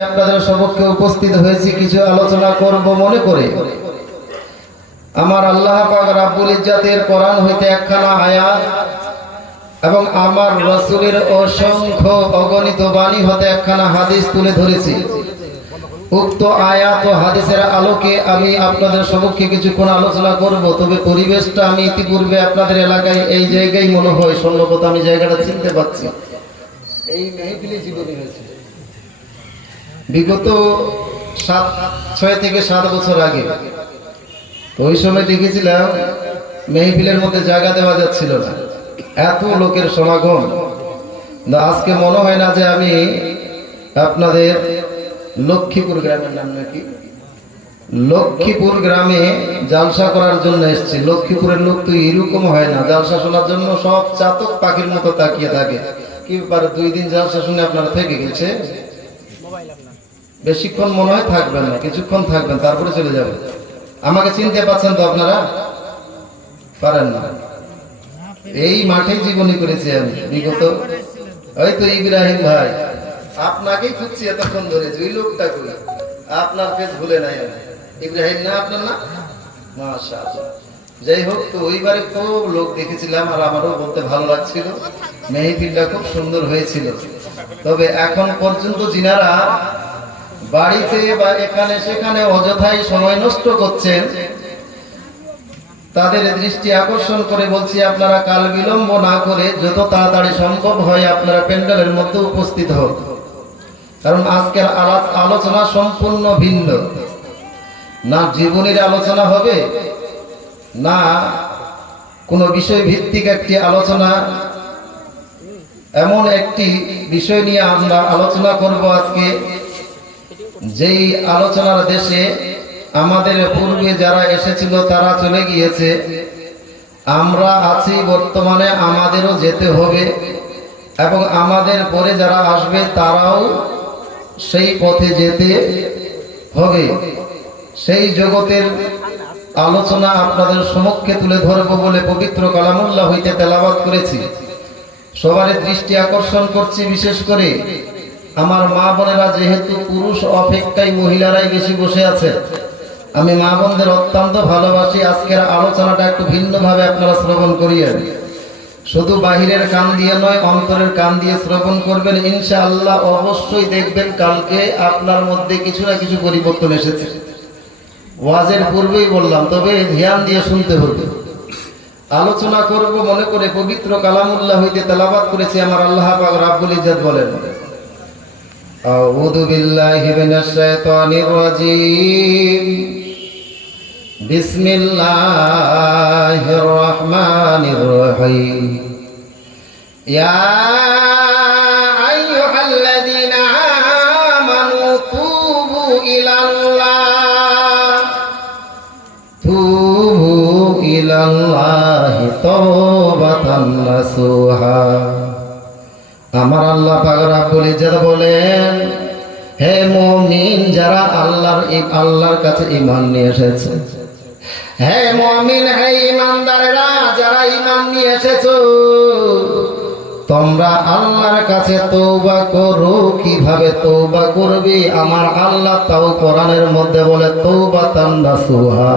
আপনাদের সম্মুখে উপস্থিত হয়েছি কিছু আলোচনা করব মনে করে। আমার আল্লাহ পাক রব্বুল ইজ্জতের কোরআন হইতে একখানা আয়াত এবং আমার রাসূলের অসংখ্য অগণিত বাণী হতে একখানা হাদিস তুলে ধরেছি। উক্ত আয়াত ও হাদিসের আলোকে আমি আপনাদের সম্মুখে কিছুক্ষণ আলোচনা করব। তবে পরিবেশটা আমি ইতিপূর্বে আপনাদের এলাকায় এই জায়গায় মনে হয় সম্ভবত আমি জায়গাটা চিনতে পারছি। এই মেহফিলে জীবনী হয়েছে বিগত 6 থেকে 7 বছর আগে। তো ওই সময় দেখেছিলাম মেহফিলের মধ্যে জায়গা দেওয়া যাচ্ছিল না, এত লোকের সমাগম। আজকে মনে হয় না যে আমি আপনাদের লক্ষ্মীপুর গ্রামের নাম নাকি লক্ষ্মীপুর গ্রামে জালসা করার জন্য এসেছি। লক্ষ্মীপুরের লোক তো এরকম হয় না, জালসা শোনার জন্য সব চাতক পাখির মতো তাকিয়ে থাকে। কি ব্যাপারে 2 দিন জালসা শুনে আপনারা থেকে গেছে? বেশিক্ষণ মনে হয় থাকবেন না, কিছুক্ষণ থাকবেন তারপরে চলে যাবেন। আমাকে চিনতে পারছেন তো আপনারা? পারেন না? এই মাঠেই জীবনী করেছি আমি বিগত। ওই তো ইব্রাহিম ভাই, আপনাকেই খুঁজছি এতক্ষণ ধরে, ওই লোকটা কই আপনার ফেস ভুলে নাই আমি। ইব্রাহিম না আপনার না? মাশাআল্লাহ। যাই হোক, তো ওইবারে খুব লোক দেখেছিলাম আর আমারও বলতে ভালো লাগছিল, মেহফিলটা খুব সুন্দর হয়েছিল। তবে এখন পর্যন্ত যিনারা বাড়িতে বা এখানে সেখানে অযথাই সময় নষ্ট করছেন, তাদের দৃষ্টি আকর্ষণ করে বলছি, আপনারা কাল বিলম্ব না করে যত তাড়াতাড়ি সম্ভব হয় আপনারা প্যান্ডেলের মধ্যে উপস্থিত হন। কারণ আজকের আলোচনা সম্পূর্ণ ভিন্ন। না জীবনের আলোচনা হবে, না কোনো বিষয় ভিত্তিক একটি আলোচনা। এমন একটি বিষয় নিয়ে আমরা আলোচনা করব আজকে, যেই আলোচনার দেশে আমাদের পূর্বে যারা এসেছিল তারা চলে গিয়েছে, আমরা আছি বর্তমানে, আমাদেরও যেতে হবে এবং আমাদের পরে যারা আসবে তারাও সেই পথে যেতে হবে। সেই জগতের আলোচনা আপনাদের সম্মুখে তুলে ধরবো বলে পবিত্র কালামুল্লাহ হইতে তেলাওয়াত করেছি। সবার দৃষ্টি আকর্ষণ করছি, বিশেষ করে আমার মা বোনেরা, যেহেতু পুরুষ অপেক্ষায় মহিলারাই বেশি বসে আছে। আমি মা বোনদের অত্যন্ত ভালোবাসি। আজকের আলোচনাটা একটু ভিন্নভাবে আপনারা শ্রবণ করিয়েন। শুধু বাহিরের কান দিয়ে নয়, অন্তরের কান দিয়ে শ্রবণ করবেন। ইনশাআল্লাহ অবশ্যই দেখবেন কালকে আপনার মধ্যে কিছু না কিছু পরিবর্তন এসেছে। ওয়াজের পূর্বেই বললাম, তবে ধ্যান দিয়ে শুনতে হবে। আলোচনা করব মনে করে পবিত্র কালামুল্লাহ হইতে তেলাওয়াত করেছি। আমার আল্লাহ পাক রব্বুল ইজ্জত বলেন, আউযু বিল্লাহি মিনাশ শাইতানির রাজীম, বিসমিল্লাহির রহমানির রহিম। ইয়া আইয়ুহাল্লাযীনা আমানু তুবু ইলাল্লাহি তাওবাতান নাসুহা। আমার আল্লাহ পাক রব্বুল ইজ্জত বলেন, হে মুমিন যারা আল্লাহর কাছে ঈমান নিয়ে এসেছে, হে মুমিন, হে ঈমানদারেরা যারা ঈমান নিয়ে এসেছো, তোমরা আল্লাহর কাছে তওবা করো। কিভাবে তওবা করবে? আমার আল্লাহ তাও কোরআনের মধ্যে বলে তাওবাতান নাসুহা।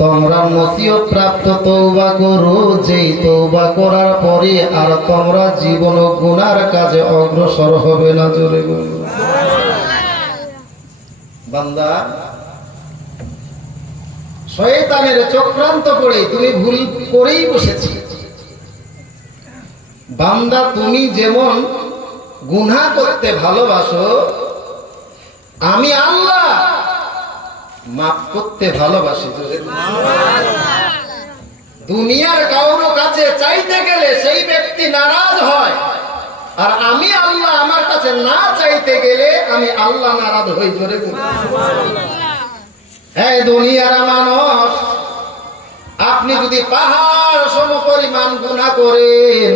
তোমরা নসিহত প্রাপ্ত তওবা করো, যেই তওবা করার পরে আর তোমরা জীবন গুনার কাজে অগ্রসর হবে না। জোরে বলো বান্দা, শয়তানের চক্রান্ত পড়ে তুমি ভুল করেই বসেছি। বান্দা, তুমি যেমন গুনাহ করতে ভালোবাসো, আমি আল্লাহ মাফ করতে ভালোবাসি। দুনিয়ার কারো কাছে চাইতে গেলে সেই ব্যক্তি নারাজ হয়, আর আমি আল্লাহ আমার কাছে না চাইতে গেলে আমি আল্লাহ নারাজ হই। জোরে বলি হ্যাঁ দুনিয়ার মানুষ, আপনি যদি পাহাড় সম পরিমাণ গুনাহ করেন,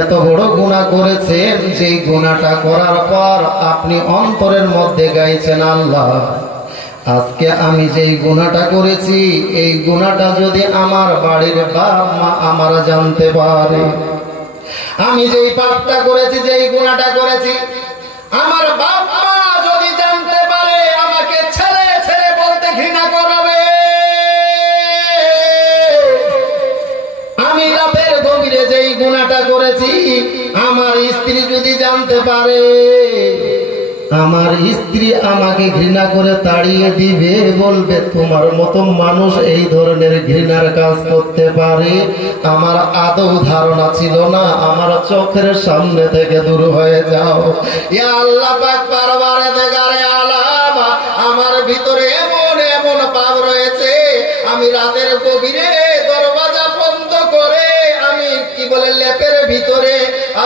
এত বড় গুনাহ করেছেন, যেই গুনাহটা করার পর আপনি অন্তরের মধ্যে গাইছেন, আল্লাহ আজকে আমি যেই গুনাহটা করেছি, এই গুনাহটা যদি আমার বাড়ির বাপ মা আমারা জানতে পারে, আমি যেই পাপটা করেছি, যেই গুনাহটা করেছি, আমার বাপ মা জানতে পারে আমার স্ত্রী আমাকে ঘৃণা করে তাড়িয়ে দিবে, বলবে তোমার মতো মানুষ এই ধরনের ঘৃণার কাজ করতে পারে, আমার আদৌ ধারণা ছিল না, আমার চোখের সামনে থেকে দূর হয়ে যাও। ইয়া আল্লাহ পাক বারবারে দেখারে আলাম আমার ভিতরে এমন এমন পাপ রয়েছে, আমি রাতের গভীরে দরজা বন্ধ করে আমি কি বলে লেপের ভিতরে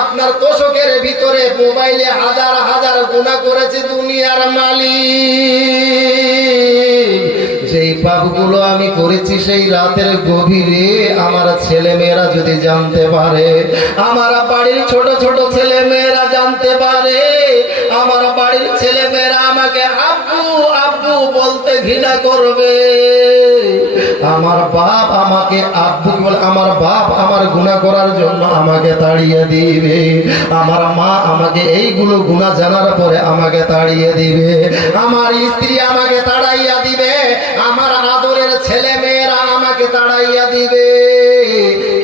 আপনার তোষকের ভিতরে মোবাইলে হাজার হাজার গুনাহ করেছি দুনিয়ার মালিক। যেই পাপগুলো আমি করেছি সেই রাতের গভীরে আমার ছেলে মেয়েরা যদি জানতে পারে, আমার বাড়ির ছোট ছোট ছেলে মেয়েরা জানতে পারে, আমার বাড়ির ছেলে মেয়েরা আমাকে আব্বু আব্বু বলতে ঘৃণা করবে, আমার বাপ আমাকে আব্বু বলে, আমার বাপ আমার গুনাহ করার জন্য আমাকে তাড়িয়ে দিবে, আমার মা আমাকে এইগুলো গুনাহ জানার পরে আমাকে তাড়িয়ে দিবে, আমার স্ত্রী আমাকে তাড়াইয়া দিবে, আমার আদরের ছেলে মেয়েরা আমাকে তাড়াইয়া দিবে।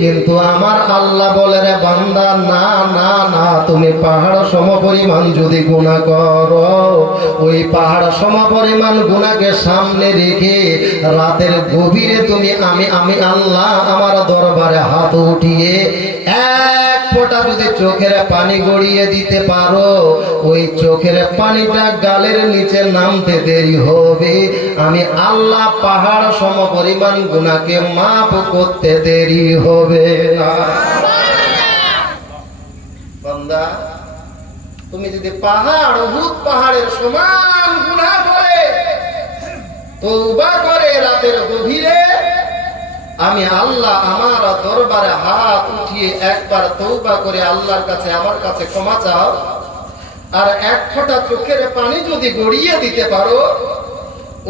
কিন্তু আমার আল্লাহ বলে রে বান্দা, না না না, তুমি পাহাড় সমপরিমাণ যদি গুনাহ করো, ওই পাহাড় সমপরিমাণ গুনাহকে সামনে রেখে রাতের গভীরে তুমি আমি আল্লাহ আমার দরবারে হাত উঠিয়ে এক ফোঁটা যদি চোখের পানি গড়িয়ে দিতে পারো, ওই চোখের পানিটা গালের নিচে নামতে দেরি হবে, আমি আল্লাহ পাহাড় সমপরিমাণ গুনাহকে মাফ করতে দেরি হবে না। বান্দা, তুমি যদি পাহাড় উহুদ পাহাড়ের সমান গুনাহ করে তওবা করে রাতের গভীরে, আমি আল্লাহ আমার দরবারে হাত উঠিয়ে একবার তওবা করে আল্লাহর কাছে আমার কাছে ক্ষমা চাও, আর এক ফোঁটা চোখের পানি যদি গড়িয়ে দিতে পারো,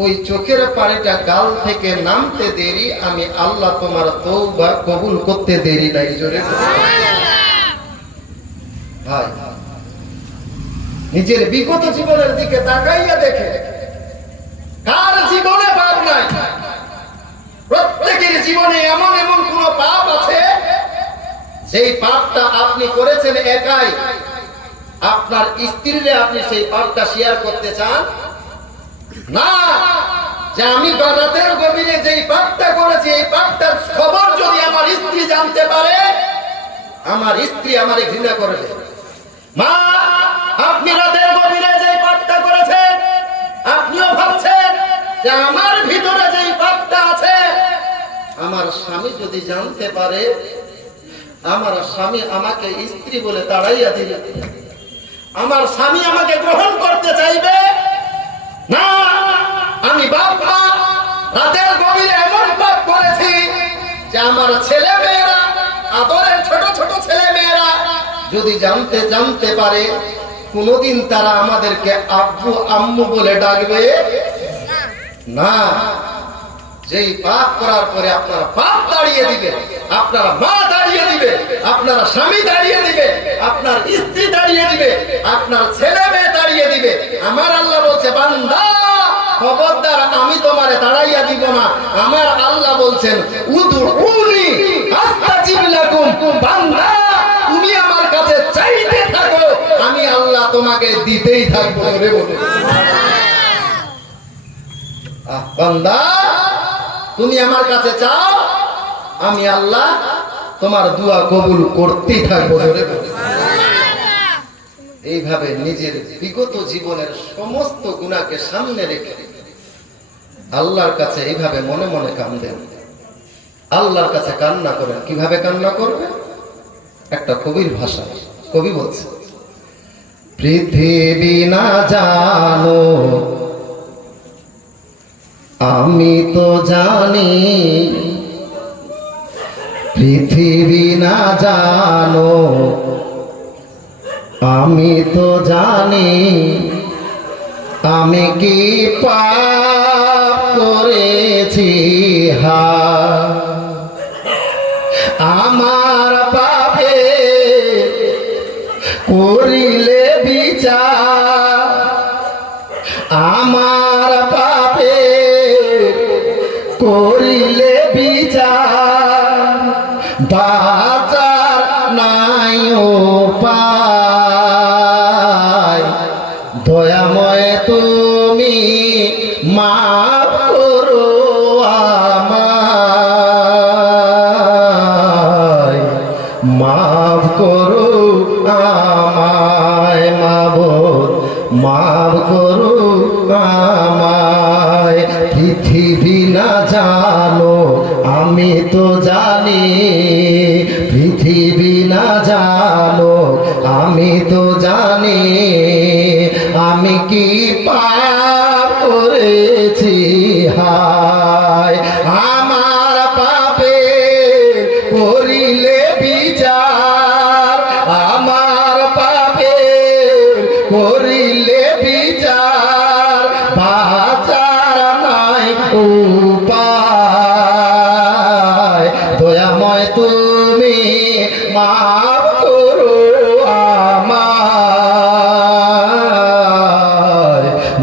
ওই চোখের পানিটা গাল থেকে নামতে দেরি, আমি আল্লাহ তোমার তওবা কবুল করতে দেরি নাই। জোরে ভাই, নিজের বিগত জীবনের দিকে তাকাইয়া দেখে কার জীবনে পাপ নাই? প্রত্যেকের জীবনে এমন এমন কোন পাপ আছে যেই পাপটা আপনি করেছেন একাই, আপনার স্ত্রীরে আপনি সেই পাপটা শেয়ার করতে চান না, যে আমি রাতের গভীরে যেই পাপটা করেছি এই পাপটার খবর যদি আমার স্ত্রী জানতে পারে, আমার স্ত্রী আমারে ঘৃণা করবে। মা, আপনি রাতের গভীরে যেই পাপটা করেছেন, আপনিও ভাবছেন যে আমার ভিতরে যেই পাপটা আছে আমার স্বামী যদি জানতে পারে, আমার স্বামী আমাকে স্ত্রী বলে তাড়াইয়া দিবে, আমার স্বামী আমাকে গ্রহণ করতে চাইবে না। আমি বাবা রাতের গভীরে এমন পাপ করেছি যে আমার ছেলে মেয়েরা, আদরের ছোট ছোট ছেলে মেয়েরা যদি জানতে পারে, কোনদিন তারা আমাদেরকে আব্বু আম্মু বলে ডাকবে না। যেই পাপ করার পরে আপনার বাপ দাঁড়িয়ে দিবে, আপনার মা দাঁড়িয়ে দিবে, আপনার স্বামী দাঁড়িয়ে দিবে, আপনার স্ত্রী দাঁড়িয়ে দিবে, আপনার ছেলে মেয়ে দাঁড়িয়ে দিবে, আমার আল্লাহ বলছে বান্দা খবরদার, আমি তোমারে তাড়াইয়া দিব না। আমার আল্লাহ বলছেন উদউনি আস্তাজিব লাকুম, বান্দা তুমি আমার কাছে চাইতে থাকো, আমি আল্লাহ তোমাকে দিতেই থাকবো। রে বলে বান্দা, তুমি আমার কাছে চাও, আমি আল্লাহ তোমার দোয়া কবুল করতেই থাকবো। এইভাবে নিজের বিগত জীবনের সমস্ত গুনাহকে সামনে রেখে আল্লাহর কাছে এইভাবে মনে মনে কান্দেন, আল্লাহর কাছে কান্না করেন। কিভাবে কান্না করবে? একটা কবির ভাষা, কবি বলছে, পৃথিবী না জানো আমি তো জানি, পৃথিবী না জানো আমি তো জানি, আমি কি পাপ করেছি হা, আমার পাপে করিলে বিচার, আমার পাপে করিলে বিচার, বাঁচার নাই উপায়। দয়াময় তুমি মাফ করো আমায়, মাফ করো আমায় মাবুদ, মাফ করো আমায়। পৃথিবী না জানো আমি তো জানি, পৃথিবী না জানো আমি তো জানি, আমি কি পাপ করেছি হায়। আমার পাপে করিলে বিচার, আমার পাপে করিলে বিচার, বাঁচার নাই উপায়। দয়াময় তুমি মাফ করো আমায়,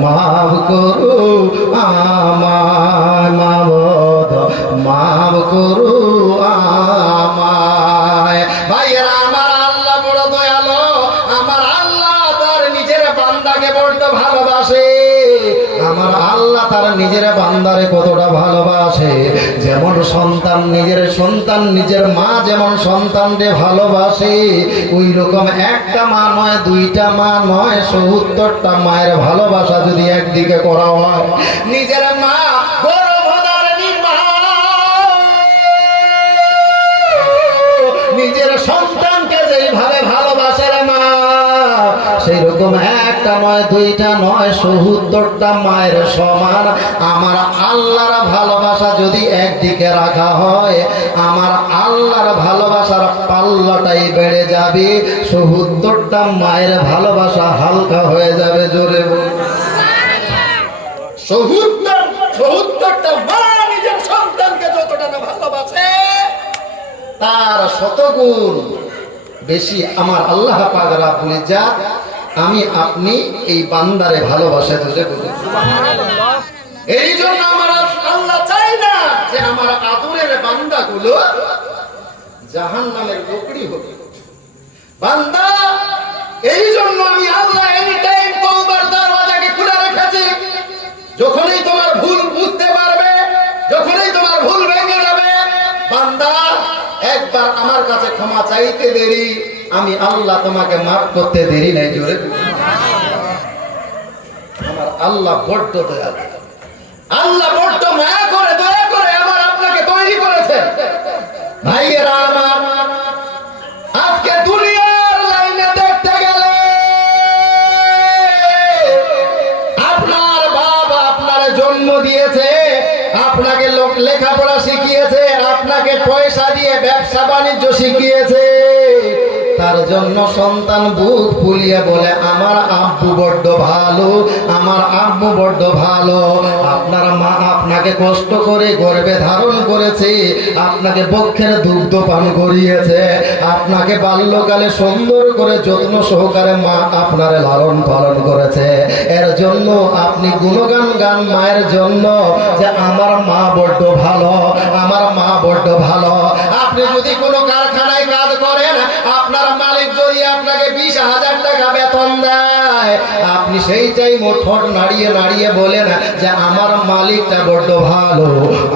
মাফ করো আমায় মাবুদ, মাফ করো আমায়। ভাইয়েরা আমার আল্লাহ বড় দয়ালু, আমার আল্লাহ তার নিজের বান্দাকে বড় ভালোবাসে। আমার আল্লাহ তার নিজের বান্দারে কতটা ভালোবাসে, যেমন সন্তান নিজের সন্তান, নিজের মা যেমন সন্তানকে ভালোবাসে, ওই রকম একটা মা নয়, দুইটা মা নয়, ৭০টা মায়ের ভালোবাসা যদি একদিকে করা হয়, নিজের মা গর্ভধারিণী মা নিজের সন্তানকে যেইভাবে ভালোবাসে রে মা, সেই রকম একটা নয়, দুইটা নয়, ৭০টা মায়ের সমান আমার আল্লাহর ভালোবাসা যদি একদিকে রাখা হয়, আমার আল্লাহর ভালোবাসার পাল্লাটাই বেড়ে যাবে, ৭০টা মায়ের ভালোবাসা হালকা হয়ে যাবে। জোরে বলুন ৭০টা মা নিজের সন্তানকে যতটা না ভালোবাসে, তার শতগুণ বেশি আমার আল্লাহ পাক রব্বুল ইজ্জত আমি আপনি এই বান্দারে ভালোবাসে। এই জন্য আমার আল্লাহ চাই না যে আমার আদরের বান্দাগুলো জাহান্নামের লোকড়ি হবে। বান্দা, এই জন্য আমি আল্লাহ এনি টাইম তওবার দরওয়াজাকে খুলে রেখেছি। যখনই তোমার ভুল বুঝতে পারবে, যখনই তোমার ভুল ভেঙে যাবে, বান্দা একবার আমার কাছে ক্ষমা চাইতে দেরি, আমি আল্লাহ তোমাকে মাফ করতে দেরি নাই। জোরে আমার আল্লাহ বড্ড দয়ালু, আল্লাহ বড্ড মায়া করে, দয়া করে আমার আপনাকে তৈরি করেছেন। ভাইয়েরা আমার, আজকে দুনিয়ার লাইনে দেখতে গেলে আপনার বাবা আপনার জন্ম দিয়েছে, আপনাকে লোক লেখাপড়া শিখিয়েছে, আপনাকে পয়সা দিয়ে ব্যবসা বাণিজ্য শিখিয়েছে, তার জন্য সন্তান বুক ফুলিয়ে বলে আমার আব্বু বড্ড ভালো, আমার আব্বু বড্ড ভালো। আপনার মা আপনাকে কষ্ট করে গর্ভে ধারণ করেছে, আপনাকে বক্ষের দুগ্ধ পান করিয়েছে, আপনাকে বাল্যকালে সুন্দর করে যত্ন সহকারে মা আপনারে লালন পালন করেছে। এর জন্য আপনি গুণগান গান মায়ের জন্য যে আমার মা বড্ড ভালো, আমার মা বড্ড ভালো। আপনি যদি কোনো কারখানায় কাজ করেন, আপনার মালিক যদি আপনাকে ২০,০০০ টাকা বেতন দেয়, আপনি সেই চাই ঠোঁট নাড়িয়ে নাড়িয়ে বলেন যে আমার মালিকটা বড্ড ভালো,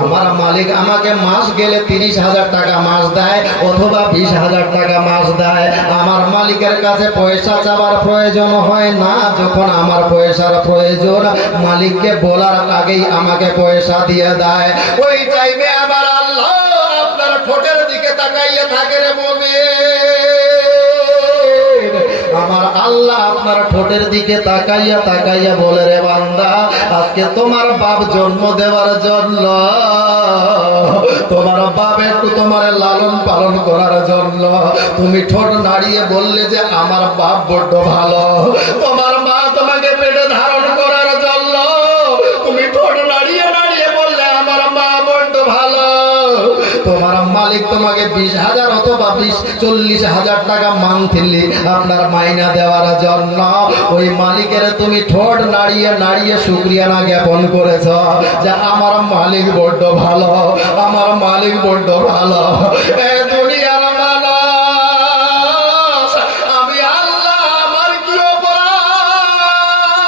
আমার মালিক আমাকে মাস গেলে ৩০,০০০ টাকা মাস দেয় অথবা ২০,০০০ টাকা মাস দেয়। আমার মালিকের কাছে পয়সা চাওয়ার প্রয়োজন হয় না, যখন আমার পয়সার প্রয়োজন মালিককে বলার আগেই আমাকে পয়সা দিয়ে দেয়। ওই টাইমে আবার আল্লাহ আপনার ঠোঁটের দিকে তাকাইয়ে থাকে রে মুমিন। আমার আল্লাহ আপনার ঠোঁটের দিকে তাকাইয়া তাকাইয়া বলে রে বান্দা, আজকে তোমার বাপ জন্ম দেওয়ার জন্য, তোমার বাপ একটু তোমার লালন পালন করার জন্য তুমি ঠোঁট নাড়িয়ে বললে যে আমার বাপ বড্ড ভালো। তোমার মা তোমাকে পেটে ধারণ করার জন্য তুমি ঠোঁট নাড়িয়ে নাড়িয়ে বললে আমার মা বড্ড ভালো। তোমার মালিক তোমাকে ২০,০০০ অথবা ৪০,০০০ টাকা মান্থলি আপনার মাইনা দেওয়ার জন্য ওই মালিকের তুমি ঠোঁট নাড়িয়ে নাড়িয়ে শুকরিয়া না জ্ঞাপন করেছ যে আমার মালিক বড্ড ভালো, আমার মালিক বড্ড ভালো। দুনিয়ার মানুষ, আমি আল্লাহ আমার কি অপরাধ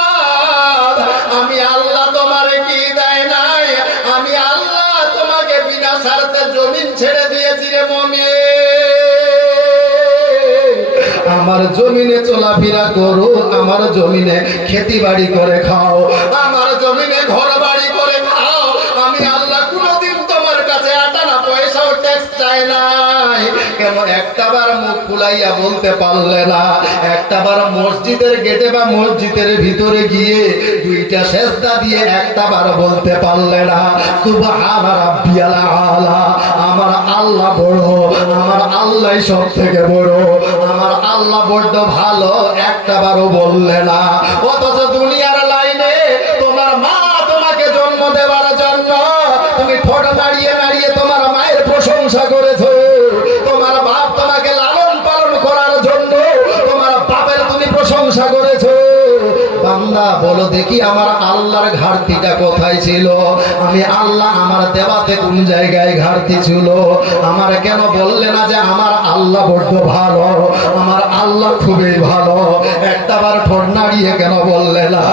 আমার জমিনে চলাফেরা করো, আমার জমিনে খেতি বাড়ি করে খাও, আমার জমিনে ঘর বাড়ি করে খাও। আমি আল্লাহ কোনোদিন তোমার কাছে আটানা পয়সাও ট্যাক্স চাই নাই। কেন একটাবার মুখ ফুলাইয়া বলতে পারলে না? একটাবার মসজিদের গেটে বা মসজিদের ভিতরে গিয়ে দুইটা সেজদা দিয়ে একটাবার বলতে পারলে না সুবহান রাব্বিয়াল আলা? আমার আল্লাহ বড়, আমার আল্লাহ সব থেকে বড়, আমার আল্লাহ বড্ড ভালো, একটাবারও বললে না। অথচ দুনিয়ার লাইনে তোমার মা তোমাকে জন্ম দেওয়ার জন্য তুমি ঠোঁট নাড়িয়ে নাড়িয়ে তোমার মায়ের প্রশংসা করেছো। তোমার বাপ তোমাকে লালন পালন করার জন্য তোমার বাপের তুমি প্রশংসা করেছো। বান্দা বলো দেখি আমার আল্লাহর ঘাটতিটা কোথায় ছিল? আমি আল্লাহ আমার দেওয়াতে কোন জায়গায় ঘাটতি ছিল? আমার কেন বললে না যে আমার আল্লাহ বড্ড ভালো, আমার আল্লাহ খুবই ভালো? একটাবার ঠোঁট নাড়িয়ে কেন বললে না?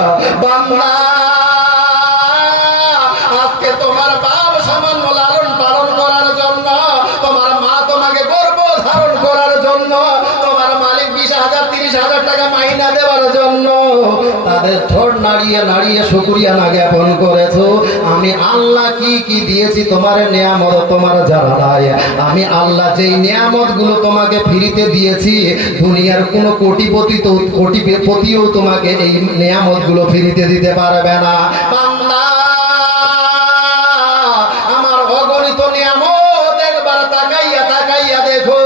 বান্দা আজকে তোমার বাপ সামান্য লালন পালন করার জন্য, তোমার মা তোমাকে গর্ভ ধারণ করার জন্য, তোমার মালিক 20,000 30,000 টাকা মাইনা দেওয়ার জন্য তাদের ঠোঁট নাড়িয়ে নাড়িয়ে শুকরিয়া না জ্ঞাপন করেছো। আমি আল্লাহ কি কি দিয়েছি তোমার নিয়ামত তোমার জানা নাই। আমি আল্লাহ যেই নিয়ামত গুলো তোমাকে ফ্রিতে দিয়েছি, দুনিয়ার কোনো কোটিপতিও তোমাকে এই নিয়ামত গুলো ফ্রিতে দিতে পারবে না। বান্দা আমার অগণিত নিয়ামত একবার তাকাইয়া তাকাইয়া দেখো।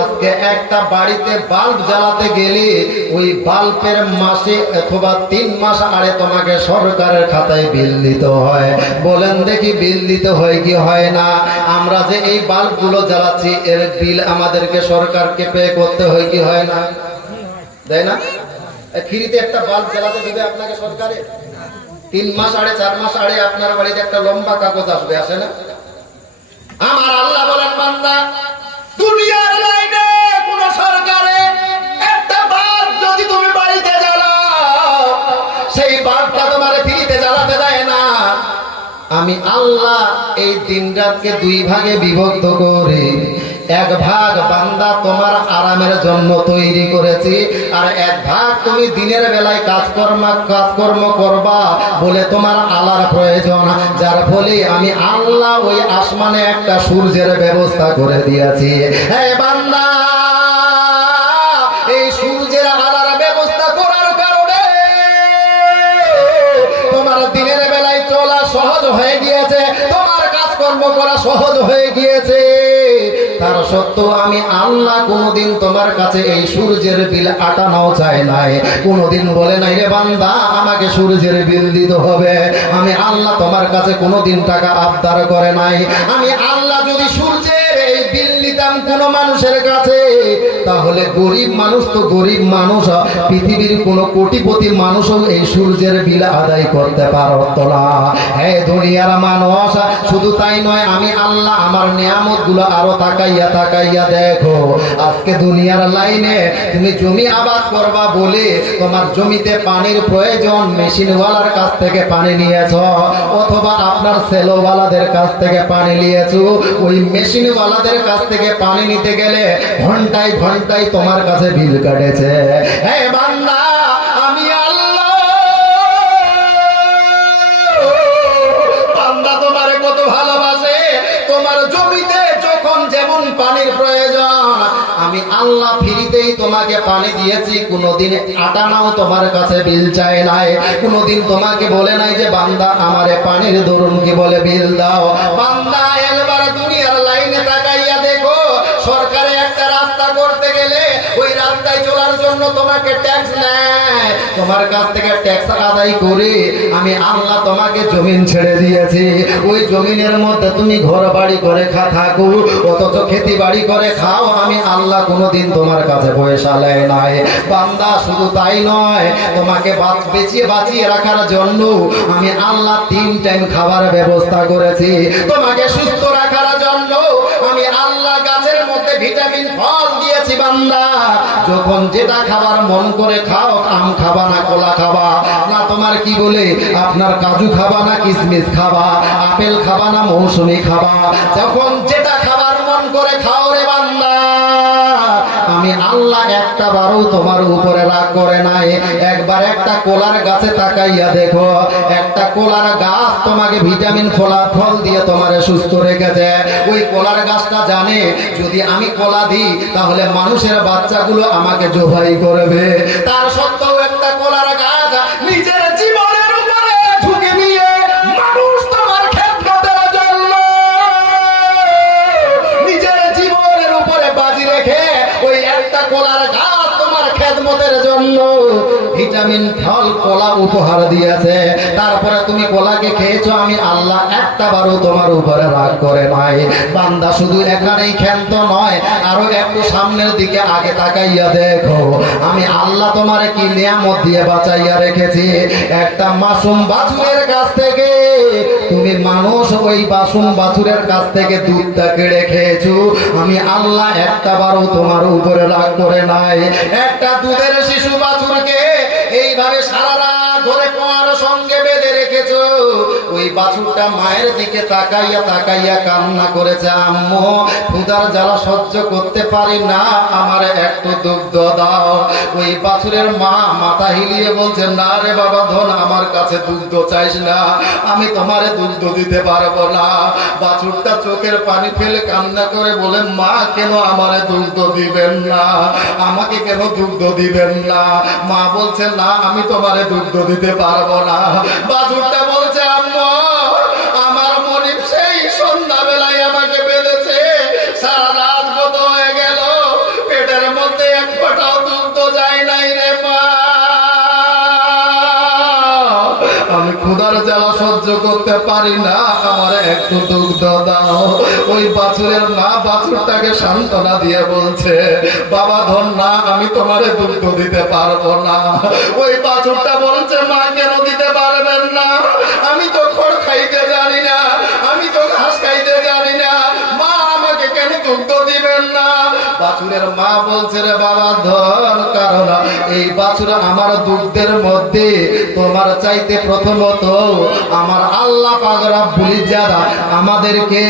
আজকে একটা বাড়িতে বাল্ব জ্বালাতে গেলে ওই বাল্বের মাসে অথবা 3 মাস আগে তোমাকে সরকারের খাতায় বিল দিতে হয়। বলেন দেখি বিল দিতে হয় কি হয় না? আমরা যে এই বাল্বগুলো জ্বালাচ্ছি এর বিল আমাদেরকে সরকারকে পে করতে হয় কি হয় না? দেয় না? ফ্রিতে একটা বাল্ব জ্বালাতে দিবে আপনাকে সরকারে? 3 মাস আগে 4 মাস আগে আপনার বাড়িতে একটা লম্বা কাগজ আসবে, আসে না? আমার আল্লাহ বলেন বান্দা দুনিয়ার লাইনে কোন সরকারে একটা বাল্ব যদি তুমি বাড়িতে জ্বালাও, সেই বাল্বটা তোমার ফ্রিতে জ্বালাতে দেয় না। আমি আল্লাহ এই দিন রাতকে 2 ভাগে বিভক্ত করে এক ভাগ বান্দা তোমার আরামের জন্য তৈরি করেছি, আর এক ভাগ তুমি দিনের বেলায় কাজকর্ম করবা বলে তোমার আল্লাহর প্রয়োজন। যার ফলে আমি আল্লাহ ওই আসমানে একটা সূর্যের ব্যবস্থা করে দিয়েছি। এই বান্দা এই সূর্যের আলোর ব্যবস্থা করার কারণে তোমার দিনের বেলায় চলা সহজ হয়ে গিয়েছে, তোমার কাজকর্ম করা সহজ হয়ে গিয়েছে। তার সত্ত্বেও আমি আল্লাহ কোনোদিন তোমার কাছে এই সূর্যের বিল আটানাও চাই নাই। কোনোদিন বলে নাই রে বান্দা আমাকে সূর্যের বিল দিতে হবে। আমি আল্লাহ তোমার কাছে কোনোদিন টাকা আবদার করে নাই। আমি আল্লাহ যদি সূর্যের এই বিল নিতাম কোন মানুষের কাছে, তাহলে গরিব মানুষ তো গরিব মানুষ, পৃথিবীর কোন কোটিপতি মানুষও এই সূর্যের বিল আদায় করতে পারত না। হে দুনিয়ার মানুষ, শুধু তাই নয়, আমি আল্লাহ আমার নিয়ামত গুলো আরো তাকাইয়া তাকাইয়া দেখো। আজকে দুনিয়ার লাইনে তুমি জমি আবাদ করবা বলে তোমার জমিতে পানির প্রয়োজন, মেশিনওয়ালার কাছ থেকে পানি নিয়েছো অথবা আপনার সেলোওয়ালাদের কাছ থেকে পানি নিয়েছো। ওই মেশিনওয়ালাদের কাছ থেকে পানি নিতে গেলে ঘন্টায় ঘন্টায় তোমার কাছে বিল কাটেছে। হে বান্দা আমি আল্লাহ বান্দা তোমারে কত ভালোবাসে। তোমার জমিতে যখন যেমন পানির প্রয়োজন আমি আল্লাহ ফ্রিতেই তোমাকে পানি দিয়েছি। কোনোদিন আটানাও তোমার কাছে বিল চাই নাই। কোনোদিন তোমাকে বলে নাই যে বান্দা আমারে পানির দরুন কি বলে বিল দাও। বান্দা একবার দুনিয়ার লাইনে তাকাইয়া দেখো, সরকারে একটা রাস্তা করতে গেলে ওই রাস্তায় চলার জন্য তোমাকে ট্যাক্স নেয়। তোমার কাছ থেকে ট্যাক্স আদায় করে আমি আল্লাহ তোমাকে জমিন ছেড়ে দিয়েছি। ওই জমিনের মধ্যে তুমি ঘর বাড়ি করে থাকো, অথচ খেতি বাড়ি করে খাও। আমি আল্লাহ কোনোদিন তোমার কাছে পয়সা নেয় নাই। বান্দা শুধু তাই নয়, তোমাকে বাঁচিয়ে রাখার জন্য আমি আল্লাহ 3 টাইম খাবার ব্যবস্থা করেছি। তোমাকে সুস্থ রাখার জন্য আমি আল্লাহ গাছের মধ্যে ভিটামিন ফল দিয়েছি। বান্দা যখন যেটা খাবার মন করে খাও, আম খাবা না কলা খাবা না তোমার কি বলে আপনার কাজু খাবা না কিশমিশ খাবা, আপেল খাবা না মৌসুমী খাবা, যখন যেটা খাবার মন করে খাও রে বান্দা। আমি আল্লাহ একটা বারও তোমার উপরে রাগ করে নাই। একবার একটা কলার গাছে তাকাইয়া দেখো, একটা কলার গাছ তোমাকে ভিটামিন ফল দিয়ে তোমারে সুস্থ রেখেছে। ওই কলার গাছটা জানে যদি আমি কলা দিই তাহলে মানুষের বাচ্চাগুলো আমাকে জবাই করবে। তার সত্ত্বেও একটা কলার গাছ নিজের জীবনের উপরে ঝুঁকি নিয়ে মানুষ তোমার খেদমতের জন্য নিজের জীবনের উপরে বাজি রেখে ওই একটা কলার গাছ তোমার খেদমতের জন্য ভিটামিন ফল কলা উপহার দিয়েছে। তারপরে তুমি কলাকে খেয়েছো, আমি আল্লাহ একটা বারও তোমার উপরে রাগ করে নাই। বান্দা শুধু এখানেই ক্ষান্ত নয়, আরো একটু সামনের দিকে আগে তাকাইয়া দেখো, আমি আল্লাহ তোমার কি নিয়ামত দিয়ে বাঁচাইয়া রেখেছি। একটা মাসুম বাছুরের কাছ থেকে তুমি মানুষ ওই মাসুম বাছুরের কাছ থেকে দুধটা কেড়ে খেয়েছো, আমি আল্লাহ একটা বারও তোমার উপরে রাগ করে নাই। একটা দুধের শিশু বাছুরকে এইভাবে সারা রাত ধরে কোয়ার সঙ্গে বেঁধে রেখেছো, ওই বাছুরটা মায়ের দিকে তাকাইয়া তাকাইয়া কান্না করেছে, আম্মু ক্ষুধার জ্বালা সহ্য করতে পারি না, আমার একটু দুগ্ধ দাও। ওই বাছুরের মা মাথা হিলিয়ে বলছে, না রে বাবা ধন, আমার কাছে দুগ্ধ চাইস না, আমি তোমারে দুগ্ধ দিতে পারবো না। বাছুরটা চোখের পানি ফেলে কান্না করে বলে, মা কেন আমারে দুগ্ধ দিবেন না, আমাকে কেন দুগ্ধ দিবেন না? মা বলছে, না আমি তোমারে দুগ্ধ দিতে পারবো না। বাছুরটা বলছে, আম্মা আমার মনিব সেই সন্ধ্যাবেলায় আমাকে বেঁধেছে, সারা রাত গত হয়ে গেল, পেটের মধ্যে এক ফোঁটাও দুগ্ধ যায় নাই রে মা, আমি ক্ষুধার জ্বালা সহ্য করতে পারি না, আমার একটু দুগ্ধ দাও। ওই বাছুরের মা বাছুরটাকে সান্ত্বনা দিয়ে বলছে, বাবা ধন না, আমি তোমারে দুগ্ধ দিতে পারবো না। ওই বাছুরটা বলছে, মা কেন দিতে পারবেন না, আমি তো খড় খাইতে জানি না, আমি তো ঘাস খাইতে জানি না, মা আমাকে কেন দুগ্ধ দিবেন না? বাছুরের মা বলছে, রে বাবা ধন, কারণ এই বাছুর আমার দুগ্ধের মধ্যে তোমার চাইতে প্রথমত আমার আল্লাহ পাক রব্বুল ইজ্জাত আমাদেরকে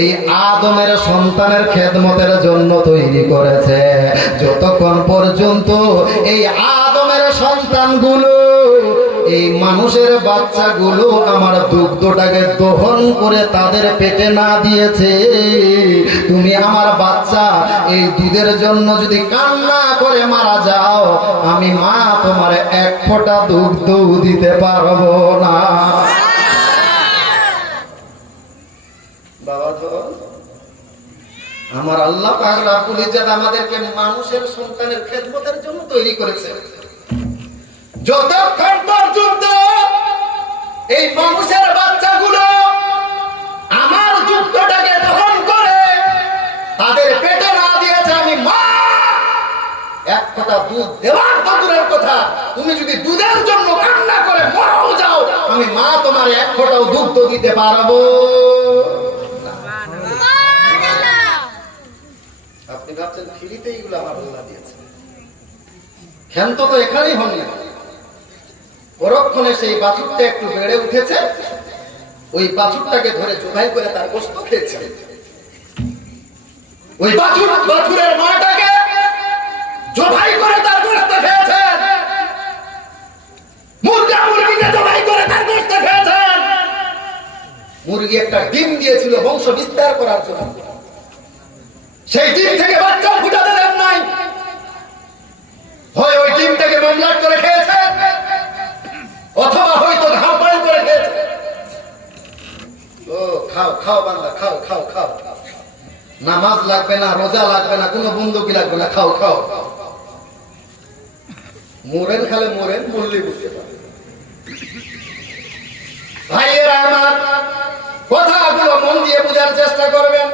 এই আদমের সন্তানের খেদমতের জন্য তৈরি করেছে। যতক্ষণ পর্যন্ত এই আদমের সন্তানগুলো, এই মানুষের বাচ্চাগুলো আমার দুগ্ধটাকে দহন করে তাদের পেটে না দিয়েছে, তুমি আমার বাচ্চা এই দুধের জন্য যদি কান্না করে মারা যাও, আমি মা তোমার এক ফোঁটা দুগ্ধ দিতে পারবো না। বাবা তো আমার আল্লাহ পাক রব্বুল ইজ্জাত আমাদেরকে মানুষের সন্তানের খেদমতের জন্য তৈরি করেছে। যতক্ষণ পর্যন্ত এই মানুষের বাচ্চাগুলো আমার দুগ্ধটাকে দহন করে তাদের পেটে না দিয়েছে, আমি মা এক কথা দুধ দেওয়ার তো দূরের কথা, তুমি যদি দুধের জন্য কান্না করে মরাও যাও, আমি মা তোমার এক ফোঁটাও দুগ্ধ দিতে পারবো। আপনি ভাবছেন ফ্রিতে এইগুলো আমার আল্লাহ দিয়েছে, ক্ষান্ত তো এখানেই হন না। পরক্ষণে সেই বাছুরটা একটু বেড়ে উঠেছে, ওই বাছুরটাকে ধরে জবাই করে তার গোশত খেয়েছে। ওই বাছুরের মাটাকে জবাই করে তার গোশত খেয়েছে, মুরগিকে জবাই করে তার গোশত খেয়েছে। মুরগি একটা ডিম দিয়েছিল বংশ বিস্তার করার জন্য, সেই ডিম থেকে বাচ্চা ফুটাতে দেন নাই, হয় ওই ডিমটাকে মামলাট করে খেয়েছে, অথবা হয়তো ঘাম পানি করে খেয়েছে। ও খাও খাও বান্দা, খাও খাও খাও, নামাজ লাগবে না, রোজা লাগবে না, কোনো বন্দুকি লাগবে না, খাও খাও। মোরেন খালে মোরেন, মরলে বুঝতে পারে। ভাইয়েরা আমার, কথাগুলো মন দিয়ে বোঝার চেষ্টা করবেন।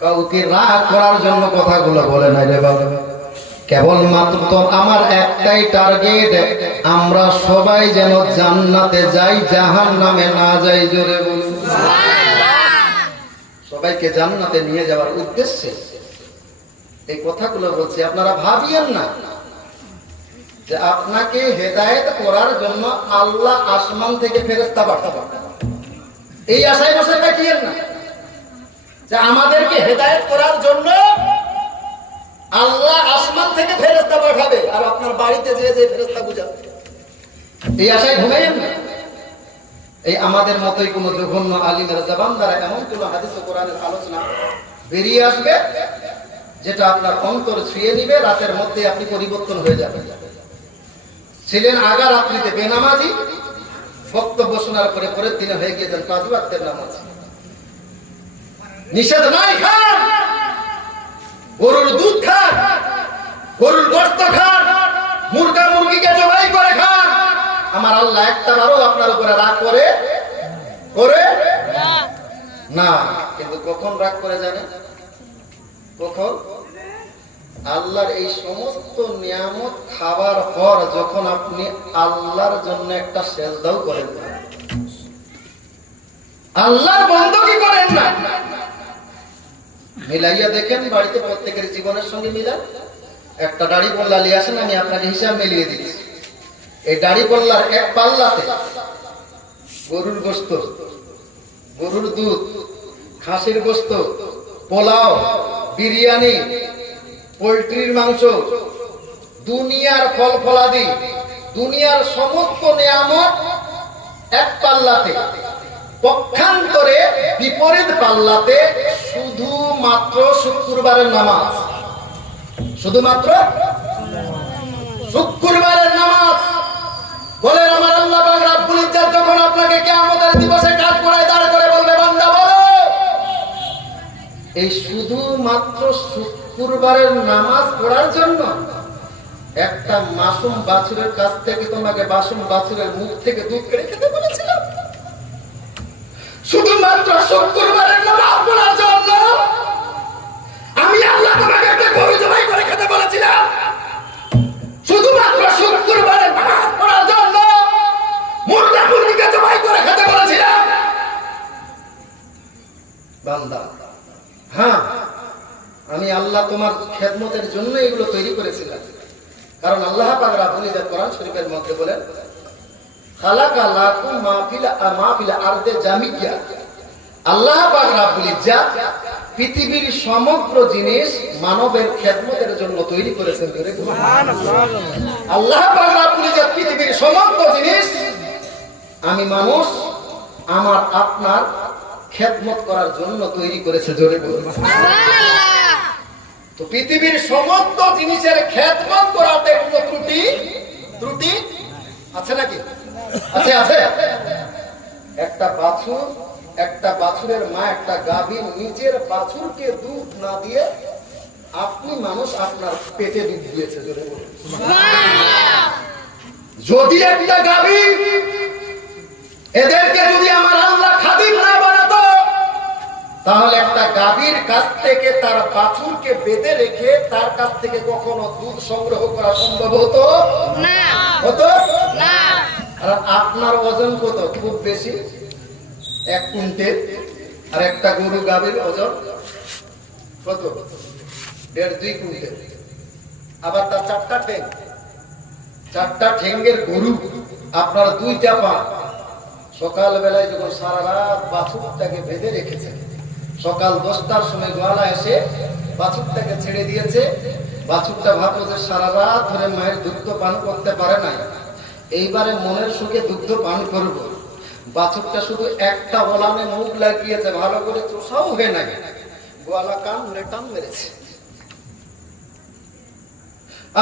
কাউকে রাগ করার জন্য কথাগুলো বলে নাই রে বাবা, কেবলমাত্র তো আমার একটাই টার্গেট, আমরা সবাই যেন জান্নাতে যাই, জাহান্নামে না যাই। জোরে বলুন, সবাইকে জান্নাতে নিয়ে যাওয়ার উদ্দেশ্যে এই কথাগুলো বলছি। আপনারা ভাবিয়েন না যে আপনাকে হেদায়েত করার জন্য আল্লাহ আসমান থেকে ফেরেশতা পাঠাবেন, এই আশায় বসে থাকিয়েন না যে আমাদেরকে হেদায়েত করার জন্য আল্লাহ আসমান থেকে ফেরেশতা পাঠাবে আর আপনার বাড়িতে যে যে ফেরেশতা বুঝাবে, এই আশায় ঘুমাইয়েন না। এই আমাদের মতোই কোন জঘন্য আলিমের জবান দ্বারা এমন কোন হাদিস ও কোরআনের আলোচনা বেরিয়ে আসবে যেটা আপনার অন্তর ছুঁয়ে নিবে, রাতের মধ্যে আপনি পরিবর্তন হয়ে যাবেন। ছিলেন আগা রাত্রিতে বেনামাজি, বক্তব্য শোনার পরে পরের দিনে হয়ে গিয়েছেন 5 ওয়াক্তের নামাজি। নিষেধ নাই খান, গরুর দুধ খান, গরুর গোশত খান, মুরগা মুরগিকে জবাই করে খান, আমার আল্লাহ একটা বারও আপনার উপরে রাগ করে না। কিন্তু কখন রাগ করে জানেন? কখন? আল্লাহর এই সমস্ত নিয়ামত খাবার পর যখন আপনি আল্লাহর জন্য একটা সেজদাও করেন না, আল্লাহর বন্দী করেন না। মিলাইয়া দেখেন বাড়িতে প্রত্যেকের জীবনের সঙ্গে মিলান। একটা দাড়ি পাল্লা নিয়ে আসেন, আমি আপনাকে হিসাব মিলিয়ে দিচ্ছি। এই দাড়ি পাল্লার এক পাল্লাতে গরুর গোশত, গরুর দুধ, খাসির গোশত, পোলাও, বিরিয়ানি, পোল্ট্রির মাংস, দুনিয়ার ফল ফলাদি, দুনিয়ার সমস্ত নিয়ামত এক পাল্লাতে, পক্ষান্তরে বিপরীত পাল্লাতে শুধুমাত্র শুক্রবারের নামাজ, শুধুমাত্র শুক্রবারের নামাজ। বলেন আমার আল্লাহ পাক রব্বুল ইজ্জত যখন আপনাকে কিয়ামতের দিবসে কাঠ করায় দাঁড় করে বলবে, বান্দা বলো, এই শুধুমাত্র শুক্রবারের নামাজ পড়ার জন্য একটা মাসুম বাছুরের কাছ থেকে তোমাকে মাসুম বাছুরের মুখ থেকে দুধ কেড়ে খেতে বলেছিলাম। শুধুমাত্র শুক্রবারের নামাজ পড়ার জন্য আমি আল্লাহ তোমাকে একটা গরু জবাই করে খেতে বলেছিলাম। শুধুমাত্র শুক্রবারের নামাজ পড়ার জন্য মুরগা মুরগিকে জবাই করে খেতে বলেছিলাম। বান্দা, হ্যাঁ, আমি আল্লাহ তোমার খেদমতের জন্য এগুলো তৈরি করেছিলাম। কারণ আল্লাহ পাক রব্বুল ইজ্জত কোরআন শরীফের মধ্যে বলেন, খালাকা লাকুম মা ফিল আরদি জামিয়া। আল্লাহ পাক রব্বুল ইজ্জত পৃথিবীর সমগ্র জিনিস মানবের খেদমতের জন্য তৈরি করেছেন। সুবহানাল্লাহ। আল্লাহ পাক রব্বুল ইজ্জত পৃথিবীর সমগ্র জিনিস আমি মানুষ আমার আপনার খেদমত করার জন্য তৈরি করেছে। জোরে বলুন সুবহানাল্লাহ। তো পৃথিবীর সমস্ত জিনিসের খেদমত করাতে কোনো ত্রুটি আছে নাকি? আছে, আছে। একটা বাছুরের মা একটা গাভীর নিজের বাছুরকে দুধ না দিয়ে আপনি মানুষ আপনার পেটে দুধ দিয়েছে। জোরে বলুন সুবহানাল্লাহ। যদি একটা গাভী এদেরকে যদি আমার আল্লাহ খাদিম না বানাতো, তাহলে একটা গাভীর কাছ থেকে তার বাছুরকে বেঁধে রেখে তার কাছ থেকে কখনো দুধ সংগ্রহ করা সম্ভব হতো না। হতো না। আর আপনার ওজন কত? খুব বেশি 1 কুইন্টাল। আর একটা গরু গাভীর ওজন কত? 1.5-2 কুইন্টাল। আবার তার 4টা ঠ্যাং, 4টা ঠ্যাঙ্গের গরু, আপনার 2টা পা। সকাল বেলায় যখন সারা রাত বাছুরটাকে বেঁধে রেখেছে, সকাল 10টার সময় গোয়ালা এসে বাছুরটাকে ছেড়ে দিয়েছে। বাছুরটা ভাবলো যে সারা রাত ধরে মায়ের দুগ্ধ পান করতে পারে নাই, এইবারে মনের সুখে দুগ্ধ পান করব। বাছুরটা শুধু একটা ওলানে মুখ লাগিয়েছে, ভালো করে চোষাও হয়ে নাই, গোয়ালা কান ধরে টান মেরেছে।